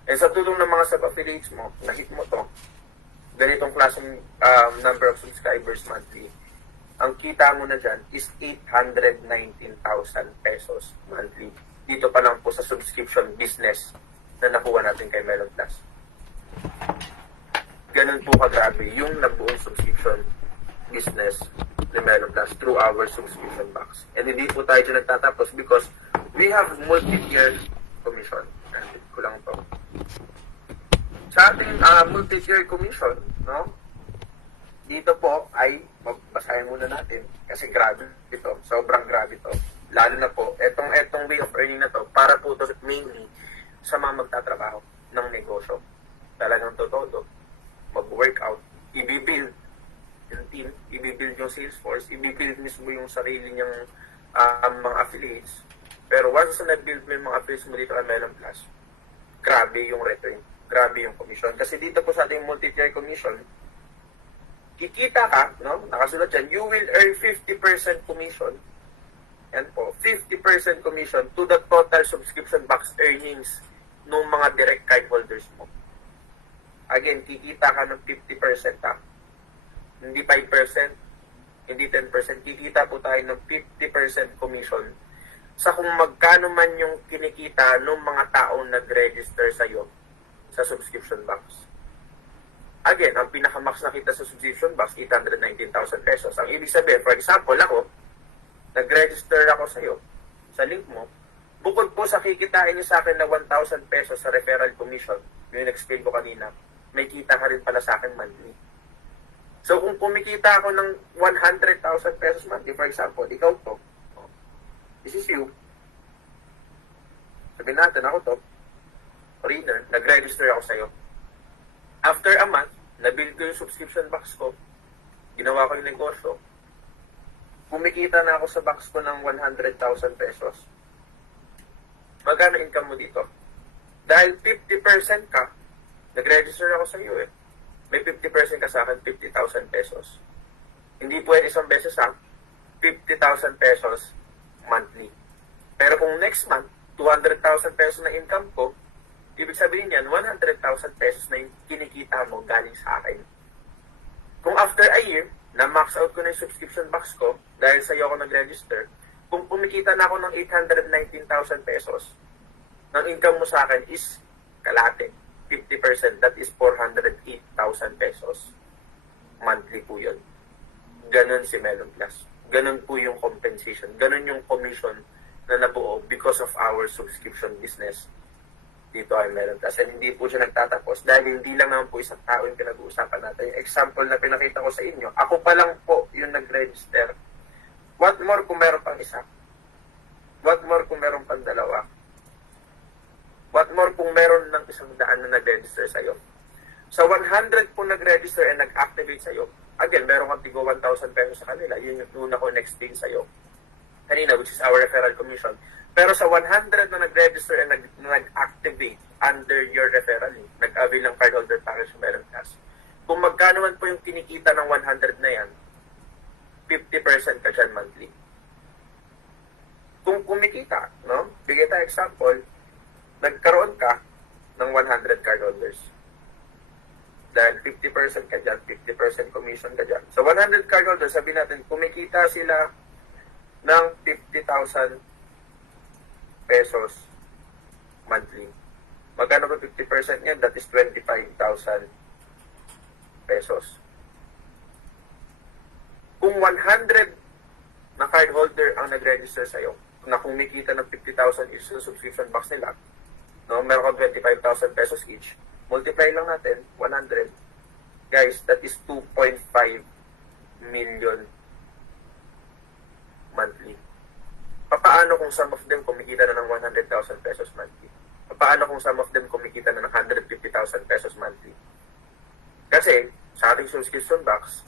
And sa tulong ng mga sub-affiliates mo, na-hit mo to, ganitong klaseng number of subscribers monthly, ang kita mo na dyan is 819,000 pesos monthly. Dito pa lang po sa subscription business na nakuha natin kay Melon Plus. Ganun po kagrabe yung nabuong subscription business ni Melon Plus through our subscription box. And hindi po tayo dyan nagtatapos because we have multi-tier commission. Nandito ko lang to. Sa ating multi-tier commission, no? Dito po ay, basahin muna natin kasi grabe ito. Sobrang grabe ito. Lalo na po, etong way of earning na to, para po ito mainly sa mga magtatrabaho ng negosyo. Talagang totoo, mag-workout, i-build yung team, i-build yung sales force, i-build mismo yung sarili niyang mga affiliates. Pero once na na-build mo yung mga affiliates mo dito at Melon Plus, grabe yung return, grabe yung commission. Kasi dito po sa ating multi-tier commission, kikita ka, no? Nakasulat dyan, you will earn 50% commission. Yan po, 50% commission to the total subscription box earnings ng mga direct card holders mo. Again, kikita ka ng 50% ha. Hindi 5%, hindi 10%. Kikita po tayo ng 50% commission sa kung magkano man yung kinikita ng mga taong nag-register sa'yo sa subscription box. Again, ang pinaka-max na kita sa subscription box, 819,000 pesos. Ang ibig sabihin, for example, ako, nag-register ako sa'yo, sa link mo, bukod po sa kikitain niyo sa akin na 1,000 pesos sa referral commission, yung explain ko kanina, may kita ka rin pala sa akin monthly. So, kung kumikita ako ng 100,000 pesos monthly, for example, ikaw to, this is you, sabihin natin ako to, foreigner, nag-register ako sa'yo. After a month, nabuild ko yung subscription box ko, ginawa ko yung negosyo, kumikita na ako sa box ko ng 100,000 pesos. Magkano income mo dito? Dahil 50% ka, nag-register ako sa iyo eh. May 50% ka sa akin, 50,000 pesos. Hindi pwede isang beses 50,000 pesos monthly. Pero kung next month, 200,000 pesos na income ko, ibig sabihin yan, 100,000 pesos na yung kinikita mo galing sa akin. Kung after a year, na-max out ko na yung subscription box ko, dahil sa iyo ako nag-register, kung kumikita na ako ng 819,000 pesos, ang income mo sa akin is kalate, 50%, that is 408,000 pesos. Monthly po yun. Ganon si Melon Plus. Ganon po yung compensation. Ganon yung commission na nabuo because of our subscription business dito ay Melon Plus. And hindi po siya nagtatapos dahil hindi lang naman po isang tao yung pinag-uusapan natin. Yung example na pinakita ko sa inyo, ako pa lang po yung nag-register. What more kung meron pang isa? What more kung meron pang dalawa? What more kung meron ng 100 na nag-register sa'yo? Sa 100 po nag-register and nag-activate sa'yo, again, meron kang tigo 1,000 pesos sa kanila. Yun yung una ko next din sa'yo. Kanina, which is our referral commission. Pero sa 100 na nag-register and nag-activate under your referral, nag-avail ng cardholder package Melon Plus, kung magkano man po yung kinikita ng 100 na yan, 50% ka dyan monthly. Kung kumikita, no? Bigay tayo example, nagkaroon ka ng 100 cardholders. Dahil 50% ka dyan, 50% commission ka dyan. So 100 cardholders, sabihin natin, kumikita sila ng 50,000 pesos monthly. Magkano ba 50% niyan? That is 25,000 pesos. Kung 100 na cardholder ang nag-register sa'yo, na kumikita ng 50,000 each sa subscription box nila, no, meron kang 25,000 pesos each, multiply lang natin, 100. Guys, that is 2.5 million monthly. Paano kung some of them kumikita na ng 100,000 pesos monthly? Paano kung some of them kumikita na ng 150,000 pesos monthly? Kasi, sa ating subscription box,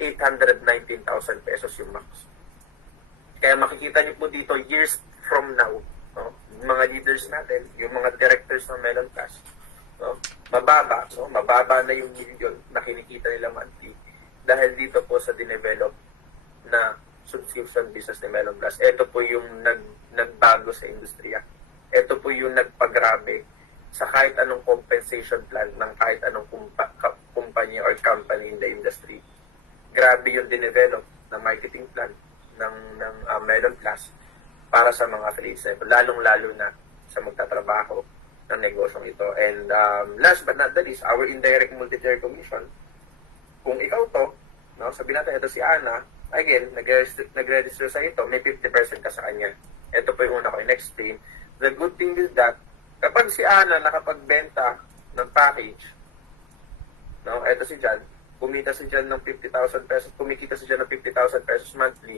819,000 pesos yung max. Kaya makikita niyo po dito, years from now, no, mga leaders natin, yung mga directors ng Melon Plus, no, mababa na yung million na kinikita nila monthly dahil dito po sa dinevelop na subscription business ni Melon Plus. Ito po yung nagbago sa industriya. Ito po yung nagpagrabe sa kahit anong compensation plan ng kahit anong kumpanya or company in the industry. Grabe yung dinevelop na marketing plan ng Melon Plus para sa mga affiliates, lalong-lalo na sa magtatrabaho ng negosyong ito. And last but not the least, our indirect multi-tier commission. Kung ikaw to, no, sabihin natin, ito si Ana, again, nag-register sa ito, may 50% ka sa kanya. Ito po yung una ko in-explain. The good thing is that, kapag si Ana nakapagbenta ng package, no, ito si Jan, kumita si Jan ng 50,000 pesos, kumikita si Jan ng 50,000 pesos monthly,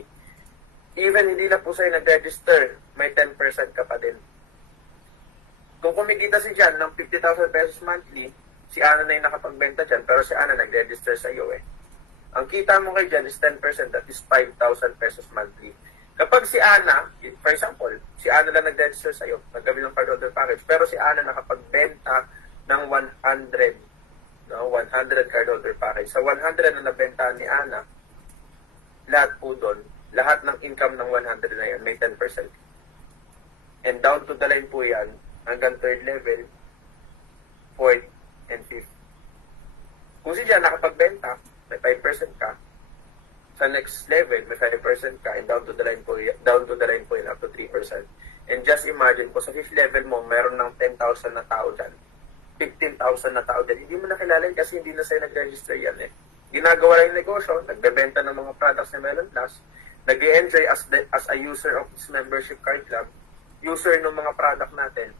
even hindi na po sa'yo nag-register, may 10% ka pa din. Kung kumikita si Jan ng 50,000 pesos monthly, si Ana na yung nakapagbenta dyan, pero si Ana nag-register sa iyo eh. Ang kita mo kay Jan is 10%, that is 5,000 pesos monthly. Kapag si Ana, for example, si Ana lang nag-register sa iyo, nag-avail ng cardholder package, pero si Ana nakapagbenta ng 100, no, 100 cardholder package. Sa 100 na nabenta ni Ana, lahat po doon, lahat ng income ng 100 na yan, may 10%. And down to the line po yan, hanggang third level, fourth, and fifth. Kung si Jan nakapagbenta, may 5% ka. Sa next level, may 5% ka, and down to the line po yan up to 3%. And just imagine, kung sa fifth level mo, meron ng 10,000 na tao dyan, 15,000 na tao dyan, hindi mo nakilala kasi hindi na sa'yo nag-register yan eh. Ginagawa lang yung negosyo, nagbebenta ng mga products ni Melon Plus, nag-enjoy as a user of this membership card club, user ng mga product natin,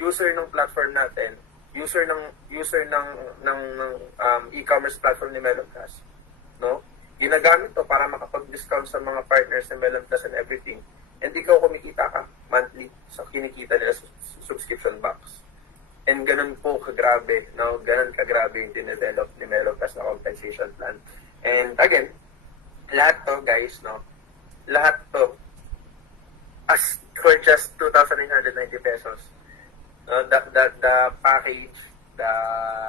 user ng platform natin, user ng e-commerce platform ni Melon Plus, no? Ginagamit to para makapag-discount sa mga partners ni Melon Plus and everything. And ikaw kumikita ka monthly sa kinikita nila sa subscription box. And ganun po kagrabe, no? Ganun kagrabe yung dinevelop ni Melon Plus na compensation plan. And again, lahat to, guys, no? Lahat to as for just 2,990 pesos. The package, the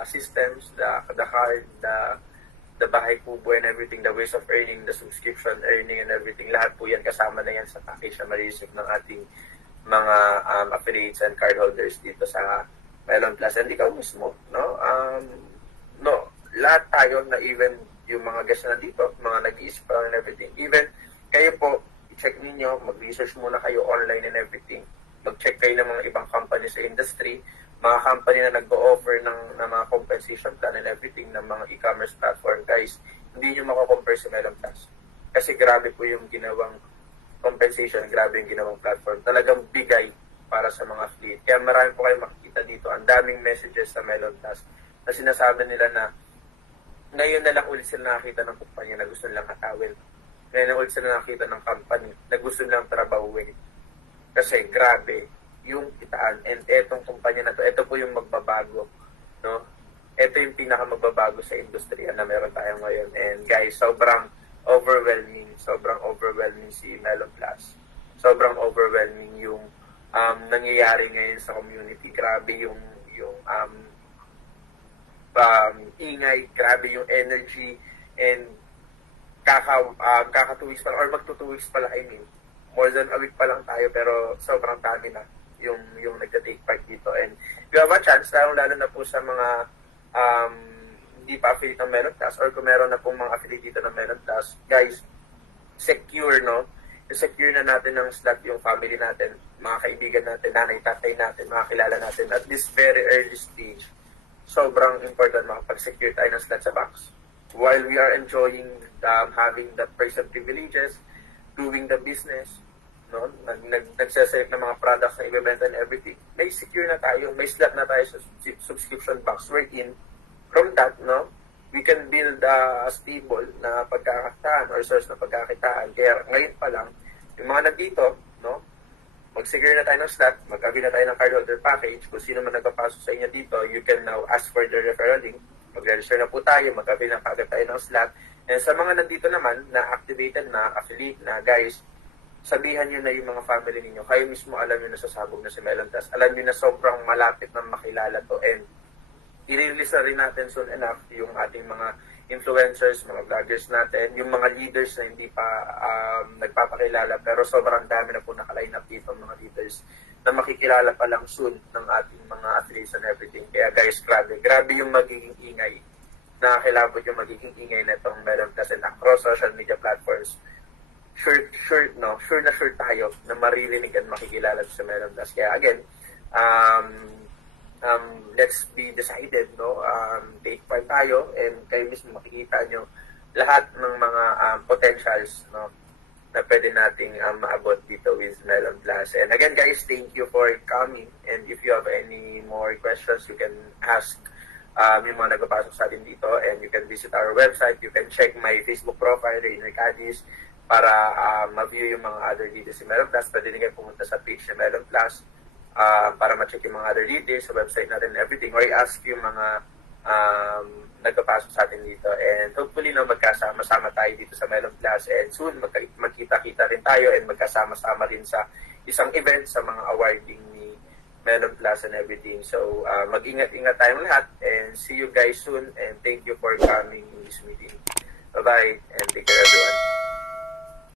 systems, the card, the bahay kubo and everything, the ways of earning, the subscription earning and everything, lahat po yan kasama na yan sa package na ma-receive ng ating mga affiliates and cardholders dito sa Melon Plus. And ikaw mismo, no? Lahat tayo na even yung mga guests na dito, mga nag-iisip and everything, even kayo po, i-check ninyo, mag-research muna kayo online and everything, mag-check kayo ng mga ibang company sa industry, mga company na nag-o-offer ng mga compensation plan and everything ng mga e-commerce platform. Guys, hindi nyo makakompare sa Melon Plus. Kasi grabe po yung ginawang compensation, grabe yung ginawang platform. Talagang bigay para sa mga affiliate. Kaya marami po kayo makikita dito. Ang daming messages sa Melon Plus na sinasabi nila na ngayon na lang ulit sila nakakita ng kumpanya na gusto nilang hatawin. Ngayon na ulit sila nakakita ng company na gusto nilang trabahuin. Kasi grabe yung kitaan. And etong kumpanya na to, ito po yung magbabago. No? Ito yung pinakamagbabago sa industriya na meron tayo ngayon. And guys, sobrang overwhelming si Melon Plus. Sobrang overwhelming yung nangyayari ngayon sa community. Grabe yung ingay, grabe yung energy, and kaka 2 weeks pa lang, or magto 2 weeks pala, I mean, more than a week pa lang tayo, pero sobrang dami na yung nagka-take part dito. And if you have a chance, lalo na po sa mga hindi pa affiliate ng Melon Plus, or kung meron na pong mga affiliate dito ng Melon Plus, guys, secure, no? Secure na natin ng slot yung family natin, mga kaibigan natin, nanay, tatay natin, mga kilala natin, at this very early stage. Sobrang important makapag-secure tayo ng slot sa box. While we are enjoying having the person privileges, doing the business, no? Nagsaselect ng mga products na ibebenta and everything, may secure na tayo, may slot na tayo sa subscription box. We're in. From that, no, we can build a stable na pagkakakitaan or source na pagkakakitaan. Kaya ngayon pa lang, yung mga nandito, no, mag-secure na tayo ng slot, mag-avail na tayo ng cardholder package. Kung sino man nagpapasok sa inyo dito, you can now ask for the referral link. Mag-register na po tayo, mag-avail na kagad tayo ng slot. And sa mga nandito naman, na activated na, affiliate na, guys, sabihan nyo na yung mga family ninyo. Kayo mismo alam nyo na sasabog na si Melon Plus. Alam nyo na sobrang malapit na makilala to. And i-release na rin natin soon enough yung ating mga influencers, mga vloggers natin, yung mga leaders na hindi pa nagpapakilala, pero sobrang dami na po naka-line up dito mga leaders na makikilala pa lang soon ng ating mga affiliates and everything. Kaya guys, grabe yung magiging ingay. Nakakilabot yung magiging ingay na itong Melon Plus and across social media platforms. Sure na sure tayo na maririnig at makikilala sa Melon Plus. Kaya again, let's be decided, no? Take part tayo, and kayo mismo makikita nyo lahat ng mga potentials, no, na pwede nating maabot dito with Melon Plus. And again, guys, thank you for coming. And if you have any more questions, you can ask yung mga nagpapasok sa atin dito, and you can visit our website. You can check my Facebook profile, Rainer Cadiz, para ma-view yung mga other details si Melon Plus. Pwede din kayo pumunta sa page ni Melon Plus para ma-check yung mga other details sa website natin and everything, or i-ask yung mga nagpapasok sa atin dito. And hopefully, no, magkasama-sama tayo dito sa Melon Plus, and soon magkita-kita rin tayo and magkasama-sama rin sa isang event sa mga awarding ni Melon Plus and everything. So, mag-ingat-ingat tayong lahat, and see you guys soon, and thank you for coming in this meeting. Bye-bye, and take care everyone.